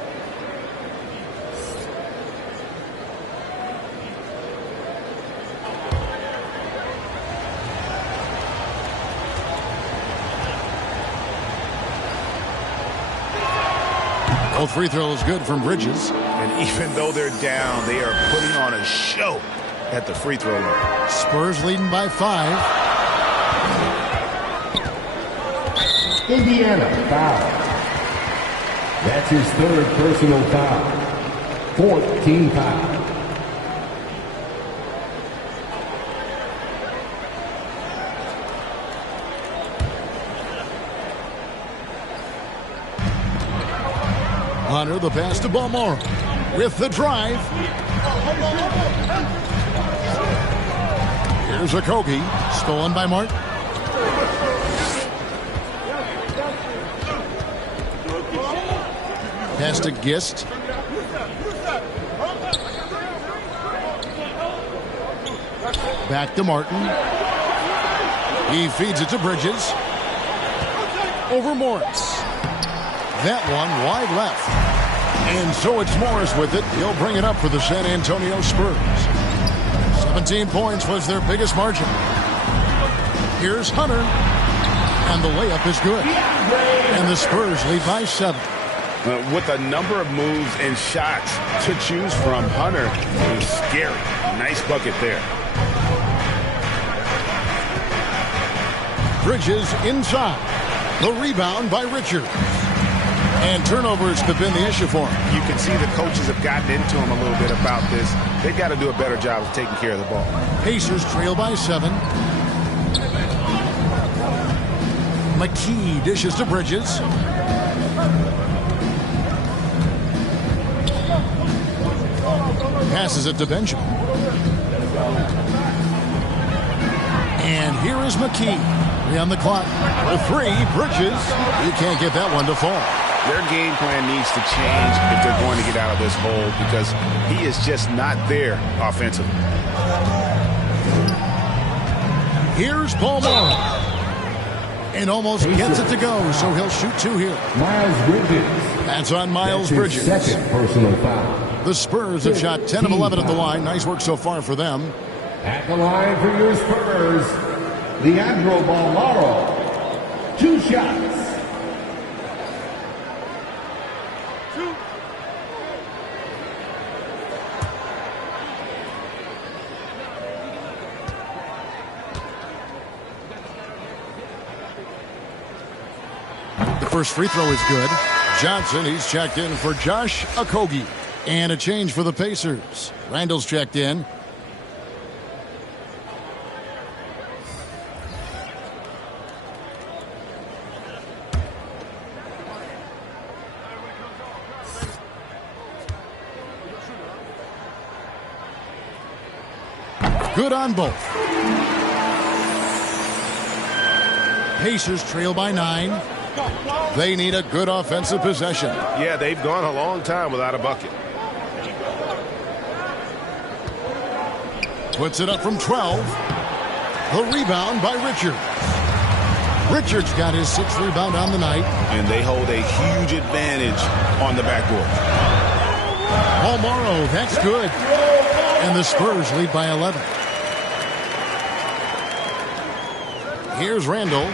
Both free throws good from Bridges. And even though they're down, they are putting on a show at the free throw line. Spurs leading by 5. Indiana foul. That's his 3rd personal foul. 4th team foul. Hunter, the pass to Balmore. With the drive. Here's Okogie. Stolen by Martin. Pass to Gist. Back to Martin. He feeds it to Bridges. Over Morris. That one wide left. And so it's Morris with it. He'll bring it up for the San Antonio Spurs. 17 points was their biggest margin. Here's Hunter. And the layup is good. And the Spurs lead by 7. With a number of moves and shots to choose from, Hunter is scary. Nice bucket there. Bridges inside. The rebound by Richard. And turnovers have been the issue for him. You can see the coaches have gotten into him a little bit about this. They've got to do a better job of taking care of the ball. Pacers trail by 7. McKee dishes to Bridges. Passes it to Benjamin. And here is McKee. 3 on the clock. For 3, Bridges. He can't get that one to fall. Their game plan needs to change if they're going to get out of this hole because he is just not there offensively. Here's Balmore. And almost gets it to go, so he'll shoot 2 here. Miles Bridges. That's on Miles Bridges. Second personal foul. The Spurs have shot 10 of 11 at the line. Nice work so far for them. At the line for your Spurs, Leandro Balmaro. 2 shots. The first free throw is good. Johnson, he's checked in for Josh Okogie. And a change for the Pacers. Randall's checked in. Good on both. Pacers trail by 9. They need a good offensive possession. Yeah, they've gone a long time without a bucket. Puts it up from 12. The rebound by Richard. Richards got his 6th rebound on the night. And they hold a huge advantage on the backboard. Balmaro, that's good. And the Spurs lead by 11. Here's Randall.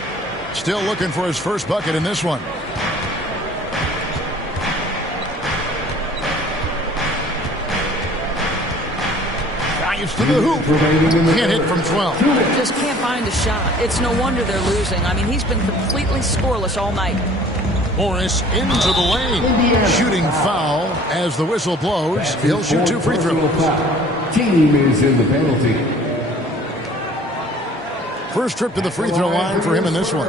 Still looking for his first bucket in this one. Dives to the hoop. Can't hit from 12. Just can't find a shot. It's no wonder they're losing. I mean, he's been completely scoreless all night. Morris into the lane. Shooting foul as the whistle blows. He'll shoot 2 free throws. Team is in the penalty. First trip to the free throw line for him in this one.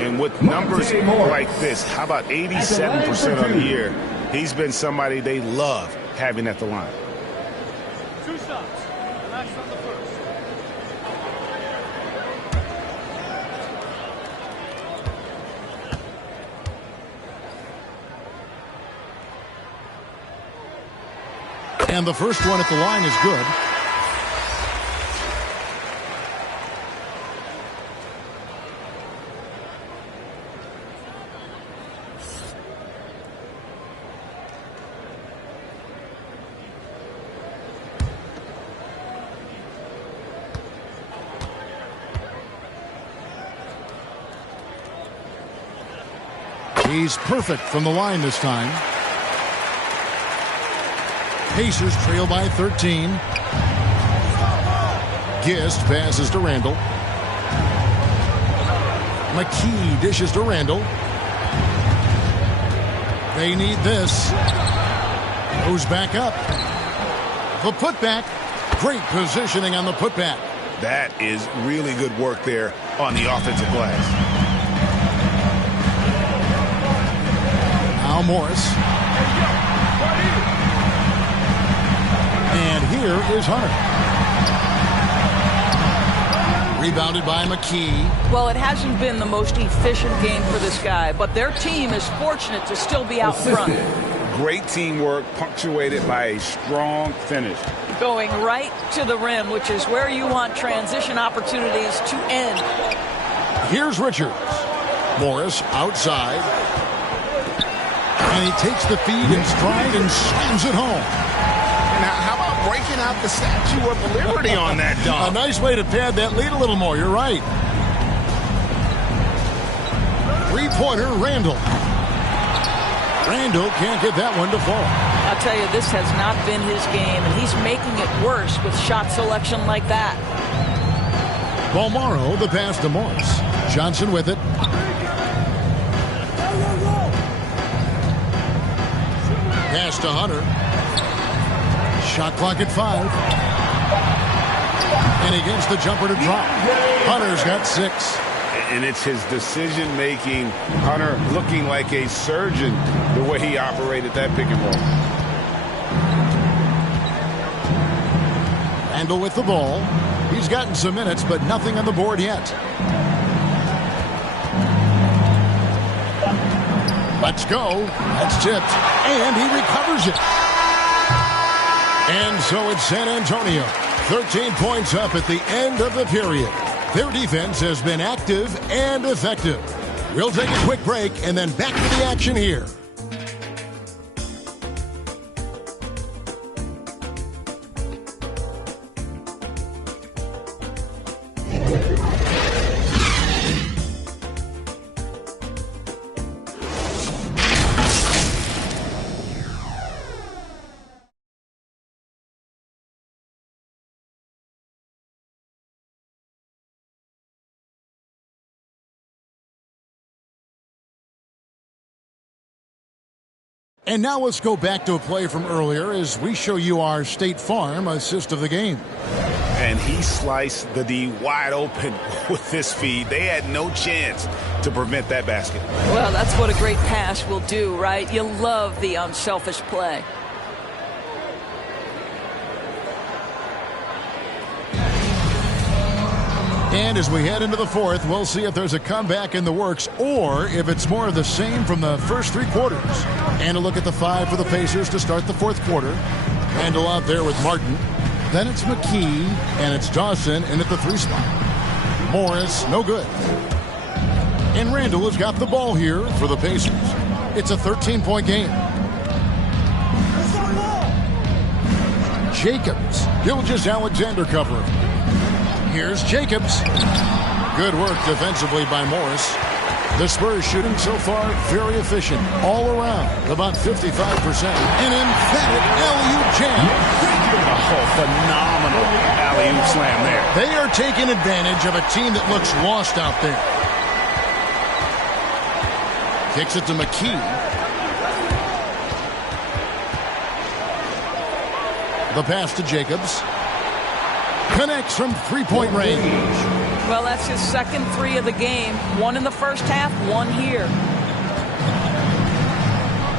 And with numbers like this, how about 87% on the year? He's been somebody they love having at the line. 2 shots. Last on the first. And the first one at the line is good. He's perfect from the line this time. Pacers trail by 13. Gist passes to Randall. McKee dishes to Randall. They need this. Goes back up. The putback. Great positioning on the putback. That is really good work there on the offensive glass. Now Morris And here is Hunter. Rebounded by McKee. Well, it hasn't been the most efficient game for this guy, but their team is fortunate to still be out front. Great teamwork punctuated by a strong finish. Going right to the rim, which is where you want transition opportunities to end. Here's Richards. Morris outside. And he takes the feed in stride and slams it home. Now, how about breaking out the Statue of Liberty on that dunk? A nice way to pad that lead a little more. You're right. Three-pointer, Randall. Randall can't get that one to fall. I'll tell you, this has not been his game, and he's making it worse with shot selection like that. Balmaro, the pass to Morris. Johnson with it. Pass to Hunter. Shot clock at 5. And he gets the jumper to drop. Hunter's got 6. And it's his decision-making, Hunter looking like a surgeon the way he operated that pick and roll. Randall with the ball. He's gotten some minutes, but nothing on the board yet. Let's go. That's tipped. And he recovers it. And so it's San Antonio. 13 points up at the end of the period. Their defense has been active and effective. We'll take a quick break and then back to the action here. And now let's go back to a play from earlier as we show you our State Farm assist of the game. And he sliced the D wide open with this feed. They had no chance to prevent that basket. Well, that's what a great pass will do, right? You love the unselfish play. And as we head into the fourth, we'll see if there's a comeback in the works or if it's more of the same from the first 3 quarters. And a look at the 5 for the Pacers to start the fourth quarter. Handle out there with Martin. Then it's McKee, and it's Dawson in at the 3 spot. Morris, no good. And Randall has got the ball here for the Pacers. It's a 13-point game. Jacobs, Gilgeous-Alexander covering. Here's Jacobs. Good work defensively by Morris. The Spurs shooting so far very efficient all around, about 55%. An emphatic alley-oop jam. Oh, phenomenal alley-oop slam there. They are taking advantage of a team that looks lost out there. Kicks it to McKee. The pass to Jacobs. Connects from 3-point range. Well, that's his second 3 of the game. 1 in the first half, 1 here.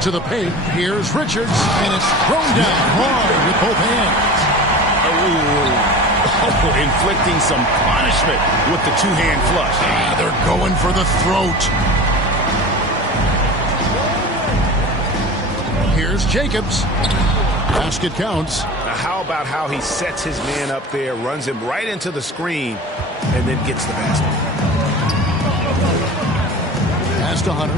To the paint, here's Richards, and it's thrown down hard with both hands. Oh, inflicting some punishment with the 2-hand flush. They're going for the throat. Here's Jacobs. Basket counts. Now, how about how he sets his man up there, runs him right into the screen, and then gets the basket. Pass to Hunter.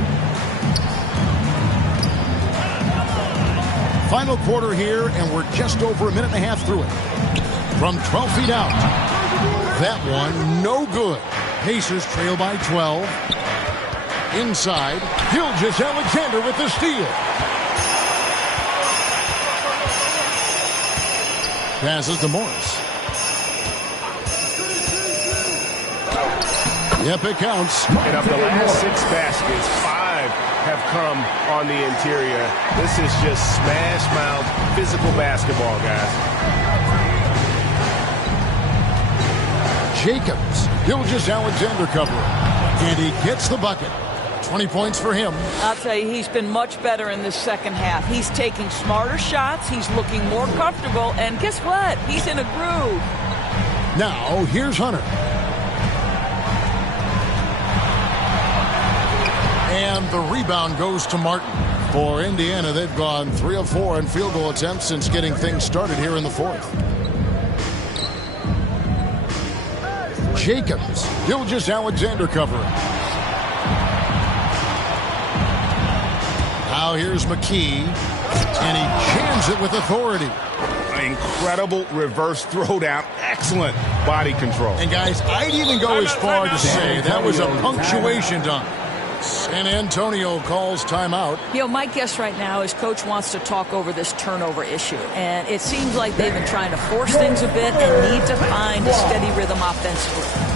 Final quarter here, and we're just over a minute and a half through it. From 12 feet out. That one, no good. Pacers trail by 12. Inside, Gilgeous-Alexander with the steal. Passes to Morris. Yep, it counts. And of the last 6 baskets, 5 have come on the interior. This is just smash mouth physical basketball, guys. Jacobs, Gilgeous-Alexander covering. And he gets the bucket. 20 points for him. I'll tell you, he's been much better in this second half. He's taking smarter shots. He's looking more comfortable. And guess what? He's in a groove. Now, here's Hunter. And the rebound goes to Martin. For Indiana, they've gone 3 of 4 in field goal attempts since getting things started here in the fourth. Jacobs, Gilgeous-Alexander covering. Now here's McKee, and he jams it with authority. Incredible reverse throwdown. Excellent body control. And guys, I'd even go as far to say that was a punctuation dunk. San Antonio calls timeout. You know, my guess right now is Coach wants to talk over this turnover issue. And it seems like they've been trying to force things a bit and need to find a steady rhythm offensively.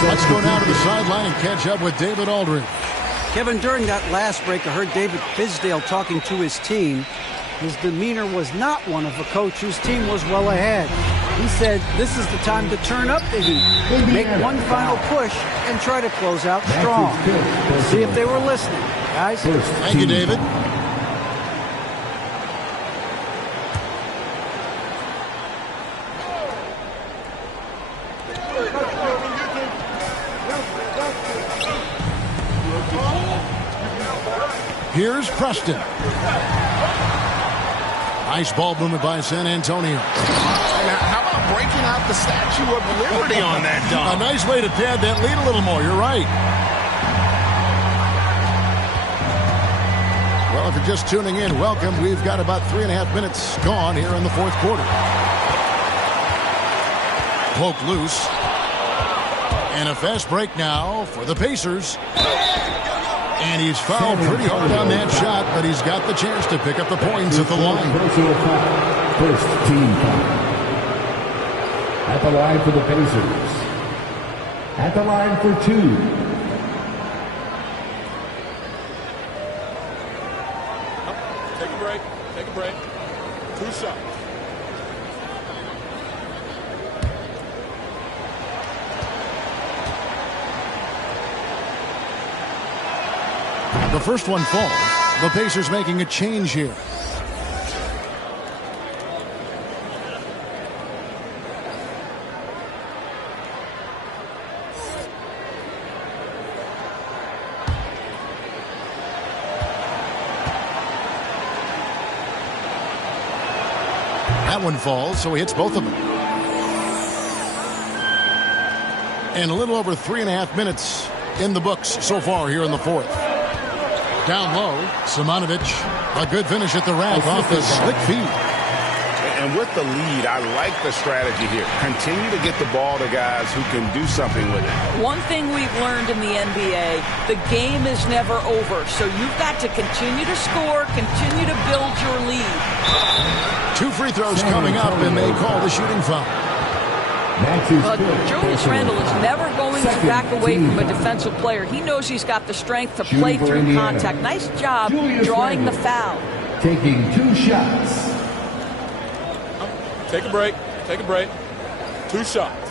Let's go now to the sideline and catch up with David Aldridge. Kevin, during that last break, I heard David Fizdale talking to his team. His demeanor was not one of a coach whose team was well ahead. He said this is the time to turn up the heat, make one final push, and try to close out strong. See if they were listening, guys. Thank you, David. Here's Preston. Nice ball movement by San Antonio. How about breaking out the Statue of Liberty on that dunk? A nice way to pad that lead a little more. You're right. Well, if you're just tuning in, welcome. We've got about 3.5 minutes gone here in the fourth quarter. Poke loose. And a fast break now for the Pacers. And he's fouled pretty hard on that shot, but he's got the chance to pick up the points at the line. First team foul. At the line for the Pacers. At the line for 2. Take a break. Take a break. 2 shots. The first one falls. The Pacers making a change here. That one falls, so he hits both of them. And a little over 3.5 minutes in the books so far here in the fourth. Down low, Simonovic, a good finish at the rack off the slick feed. And with the lead, I like the strategy here. Continue to get the ball to guys who can do something with it. One thing we've learned in the NBA, the game is never over. So you've got to continue to score, continue to build your lead. 2 free throws coming up, and they call the shooting foul. But Julius Randle is never going to back away from a defensive player. He knows he's got the strength to play through contact. Nice job drawing the foul. Taking 2 shots. Take a break. Take a break. 2 shots.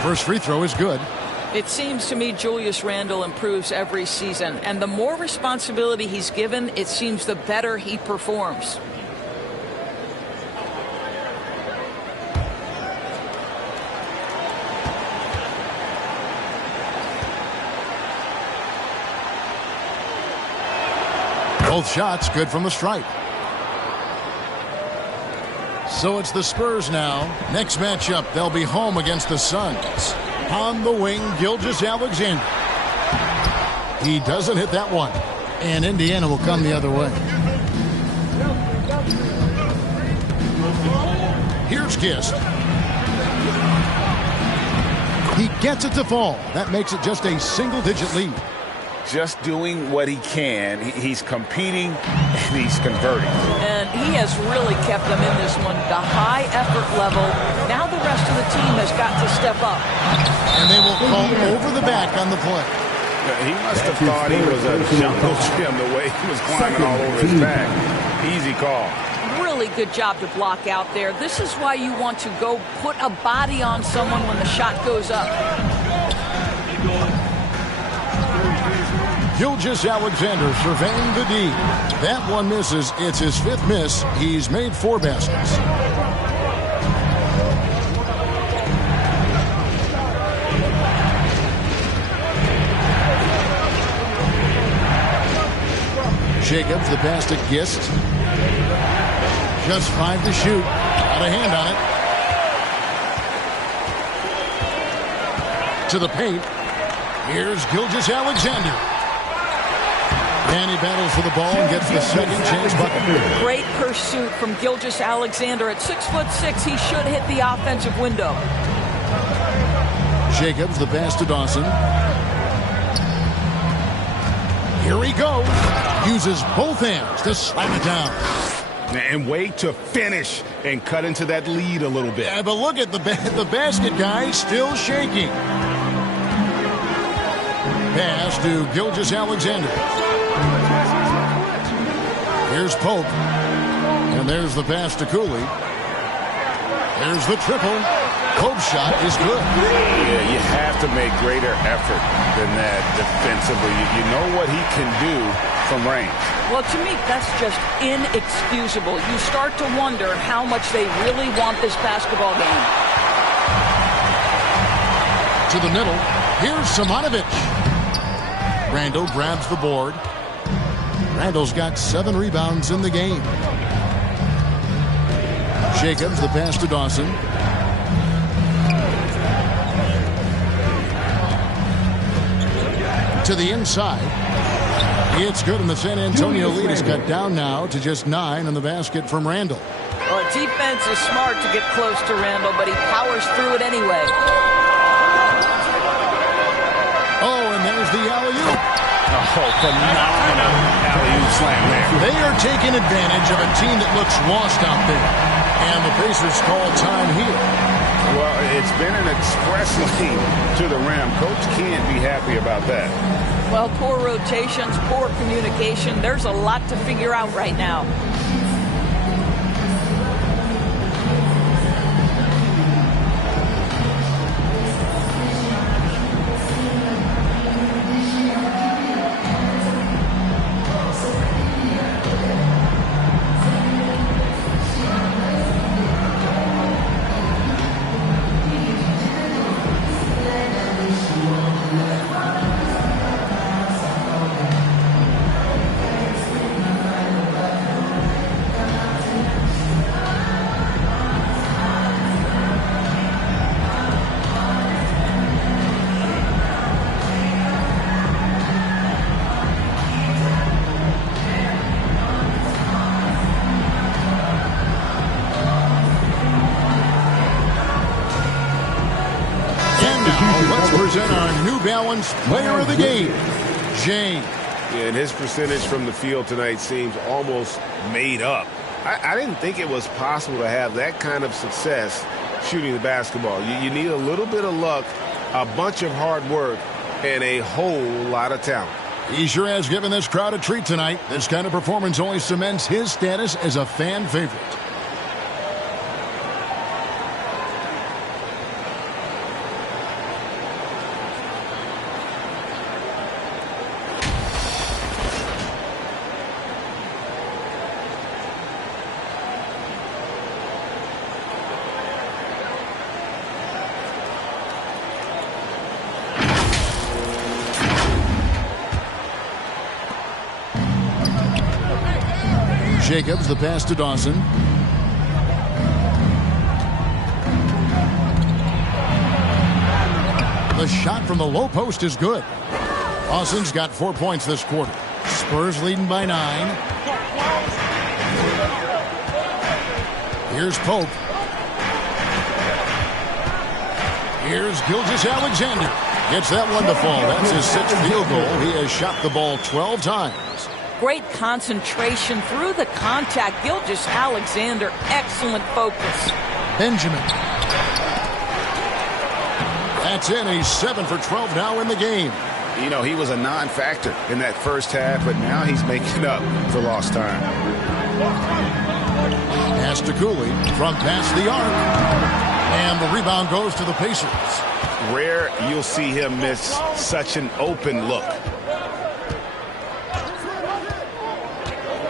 First free throw is good. It seems to me Julius Randle improves every season, and the more responsibility he's given, it seems the better he performs. Both shots good from the stripe. So it's the Spurs now. Next matchup, they'll be home against the Suns. On the wing, Gilgeous-Alexander. He doesn't hit that one. And Indiana will come the other way. Here's Gist. He gets it to fall. That makes it just a single-digit lead. Just doing what he can. He's competing and he's converting. And he has really kept them in this one. The high effort level. Now the rest of the team has got to step up. And they will call over the back on the play. He must have thought he was a jungle gym the way he was climbing all over his back. Easy call. Really good job to block out there. This is why you want to go put a body on someone when the shot goes up. Gilgeous-Alexander surveying the D. That one misses. It's his 5th miss. He's made 4 baskets. Jacobs, the pass to Gist. Just 5 to shoot. Got a hand on it. To the paint. Here's Gilgeous-Alexander. And he battles for the ball and gets the second chance bucket. Great pursuit from Gilgeous-Alexander. At 6'6", he should hit the offensive window. Jacobs, the pass to Dawson. Here he goes. Uses both hands to slam it down. And wait to finish and cut into that lead a little bit. Yeah, but look at the basket guy still shaking. Pass to Gilgeous-Alexander. Here's Pope. And there's the pass to Cooley. There's the triple. Pope's shot is good. Yeah, you have to make greater effort than that defensively. You know what he can do from range. Well, to me, that's just inexcusable. You start to wonder how much they really want this basketball game. To the middle. Here's Simonovic. Randall grabs the board. Randall's got 7 rebounds in the game. Jacobs, the pass to Dawson. To the inside. It's good, and the San Antonio lead is cut down now to just 9 in the basket from Randall. Well, defense is smart to get close to Randall, but he powers through it anyway. Oh, and there's the alley-oop. Oh, phenomenal alley-oop slam there. They are taking advantage of a team that looks lost out there. And the Pacers call time here. Well, it's been an express lane to the rim. Coach can't be happy about that. Well, poor rotations, poor communication. There's a lot to figure out right now. Let's present our New Balance player of the game, James. Yeah, and his percentage from the field tonight seems almost made up. I didn't think it was possible to have that kind of success shooting the basketball. You need a little bit of luck, a bunch of hard work, and a whole lot of talent. He sure has given this crowd a treat tonight. This kind of performance only cements his status as a fan favorite. Jacobs, the pass to Dawson. The shot from the low post is good. Dawson's got 4 points this quarter. Spurs leading by 9. Here's Pope. Here's Gilgeous-Alexander. Gets that one to fall. That's his 6th field goal. He has shot the ball 12 times. Great concentration through the contact. Gilgeous-Alexander, excellent focus. Benjamin. That's in. He's 7 for 12 now in the game. You know, he was a non-factor in that first half, but now he's making up for lost time. Pass to Cooley from past the arc. And the rebound goes to the Pacers. Rare you'll see him miss such an open look.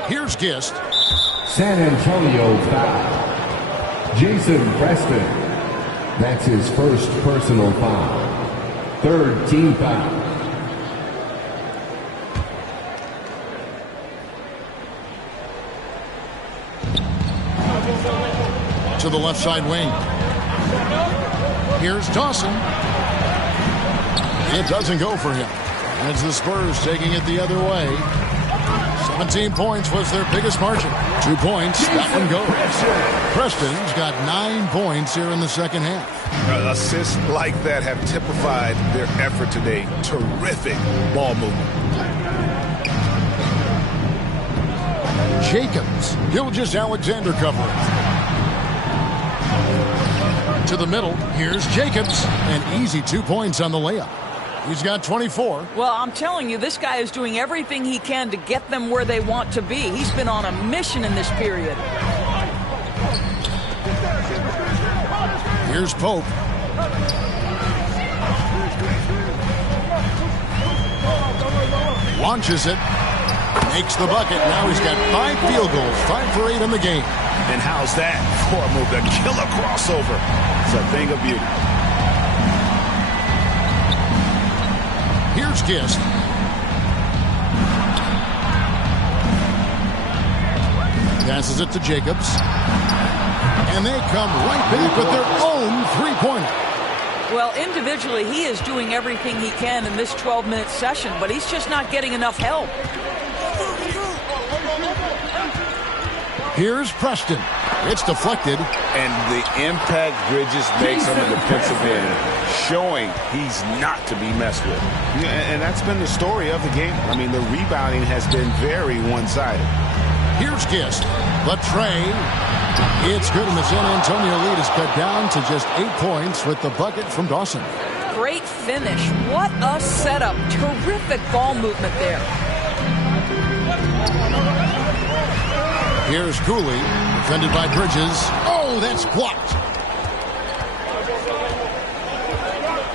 Here's Gist. San Antonio foul. Jason Preston. That's his first personal foul. 3rd team foul. To the left side wing. Here's Dawson. It doesn't go for him. And it's the Spurs taking it the other way. 17 points was their biggest margin. 2 points, that one goes. Preston's got 9 points here in the second half. Assists like that have typified their effort today. Terrific ball movement. Jacobs. Gilgeous-Alexander covering. To the middle. Here's Jacobs. An easy 2 points on the layup. He's got 24. Well, I'm telling you, this guy is doing everything he can to get them where they want to be. He's been on a mission in this period. Here's Pope. Launches it. Makes the bucket. Now he's got 5 field goals. 5 for 8 in the game. And how's that for a move? The killer crossover. It's a thing of beauty. Here's Gist. Passes it to Jacobs. And they come right back with their own three-pointer. Well, individually, he is doing everything he can in this 12-minute session, but he's just not getting enough help. Here's Preston. It's deflected. And the impact Bridges makes on the defensive end, showing he's not to be messed with. And that's been the story of the game. I mean, the rebounding has been very one-sided. Here's Gist. Latray. It's good, and the San Antonio lead is cut down to just 8 points with the bucket from Dawson. Great finish. What a setup. Terrific ball movement there. Here's Cooley, defended by Bridges. Oh, that's blocked.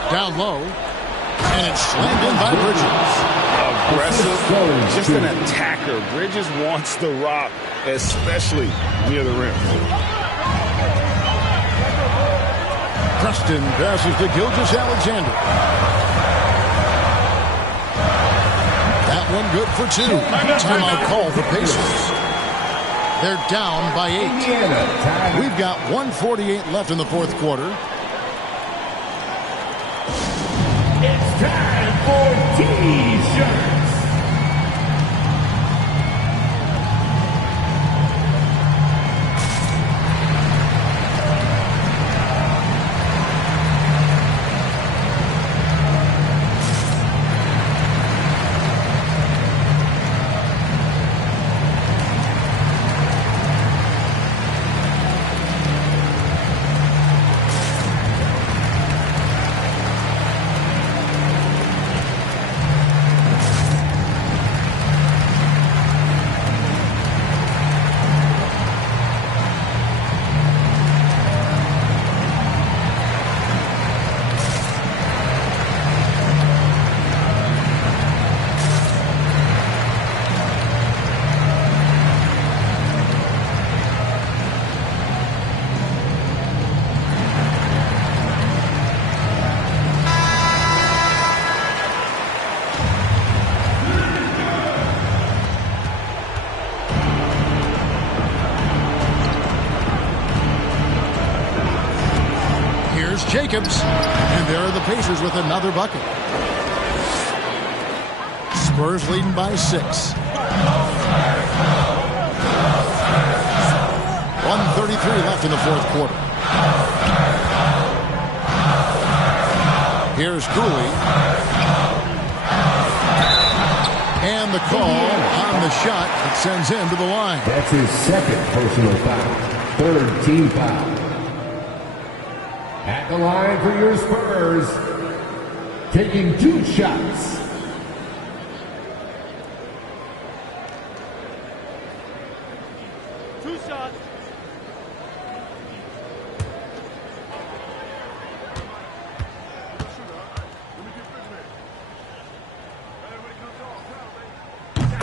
Down low, and it's slammed in by Bridges. Aggressive, just an attacker. Bridges wants the rock, especially near the rim. Preston passes to Gilgeous-Alexander. That one good for 2. Timeout call for Pacers. They're down by 8. We've got 1:48 left in the fourth quarter. It's time for T-shirts. Jacobs. And there are the Pacers with another bucket. Spurs leading by 6. 1:33 left in the fourth quarter. Here's Cooley. And the call on the shot that sends him to the line. That's his second personal foul. Third team foul. At the line for your Spurs, taking 2 shots.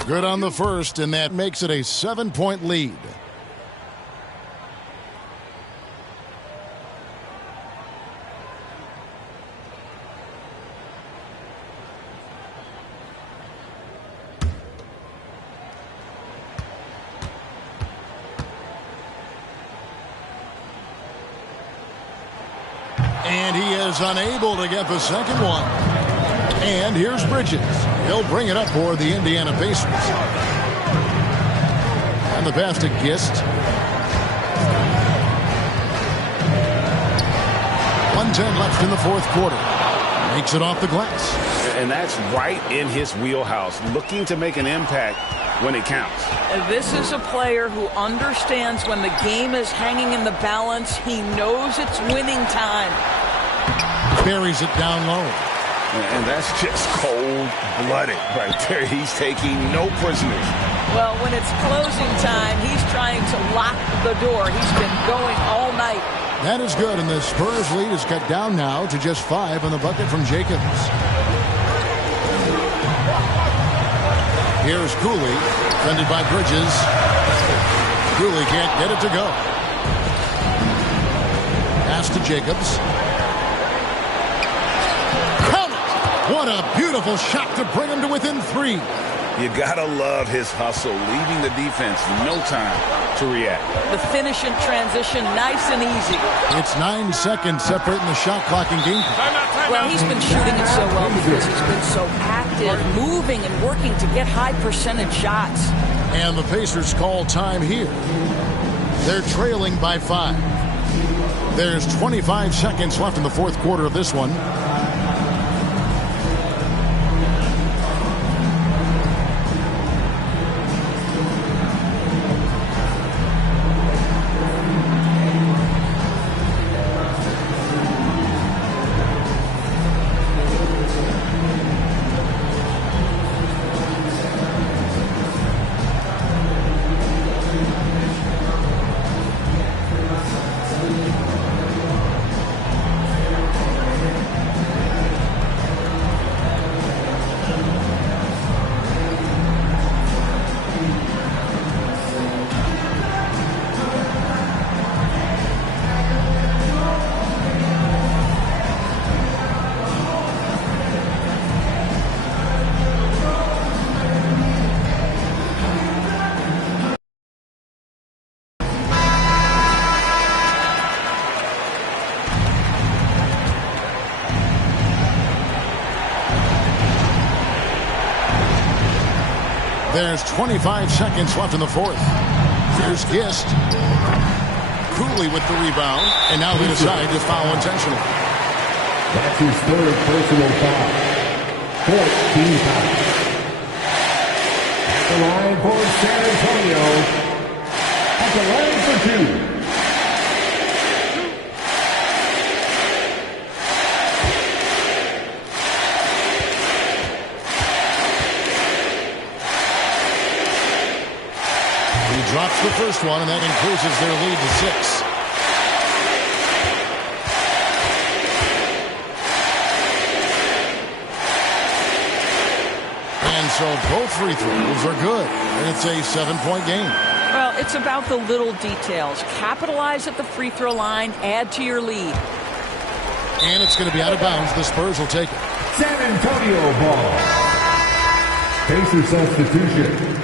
Good on the first, and that makes it a 7-point lead. And he is unable to get the second one. And here's Bridges. He'll bring it up for the Indiana Pacers. And the pass to Gist. 1:10 left in the fourth quarter. Makes it off the glass. And that's right in his wheelhouse, looking to make an impact when it counts. This is a player who understands when the game is hanging in the balance. He knows it's winning time. Buries it down low. And that's just cold-blooded right there. He's taking no prisoners. Well, when it's closing time, he's trying to lock the door. He's been going all night. That is good, and the Spurs lead is cut down now to just 5 on the bucket from Jacobs. Here's Cooley, defended by Bridges. Cooley can't get it to go. Pass to Jacobs. What a beautiful shot to bring him to within 3. You gotta love his hustle, leaving the defense no time to react. The finish in transition, nice and easy. It's 9 seconds separating the shot clock and game clock. Well, he's been shooting it so well because he's been so active, moving and working to get high percentage shots. And the Pacers call time here. They're trailing by 5. There's 25 seconds left in the fourth quarter of this one. There's 25 seconds left in the fourth. Here's Gist. Cooley with the rebound. And now they decide to foul intentionally. That's his third personal foul. Fourth team foul. At the line for San Antonio. At the line for 2. Drops the first one, and that increases their lead to 6. And so both free throws are good, and it's a 7-point game. Well, it's about the little details. Capitalize at the free throw line, add to your lead. And it's going to be out of bounds. The Spurs will take it. San Antonio ball. Pacer substitution.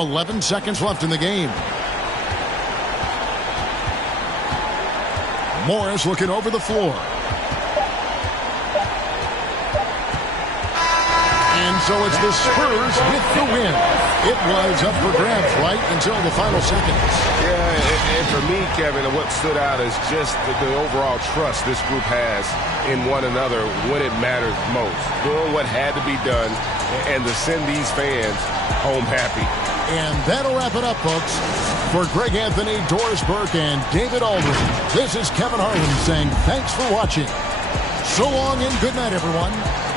11 seconds left in the game. Morris looking over the floor. And so it's the Spurs with the win. It was up for grabs right until the final seconds. Yeah, and for me, Kevin, what stood out is just the overall trust this group has in one another when it matters most. Doing what had to be done and to send these fans home happy. And that'll wrap it up, folks. For Greg Anthony, Doris Burke, and David Aldridge, this is Kevin Harlan saying thanks for watching. So long and good night, everyone.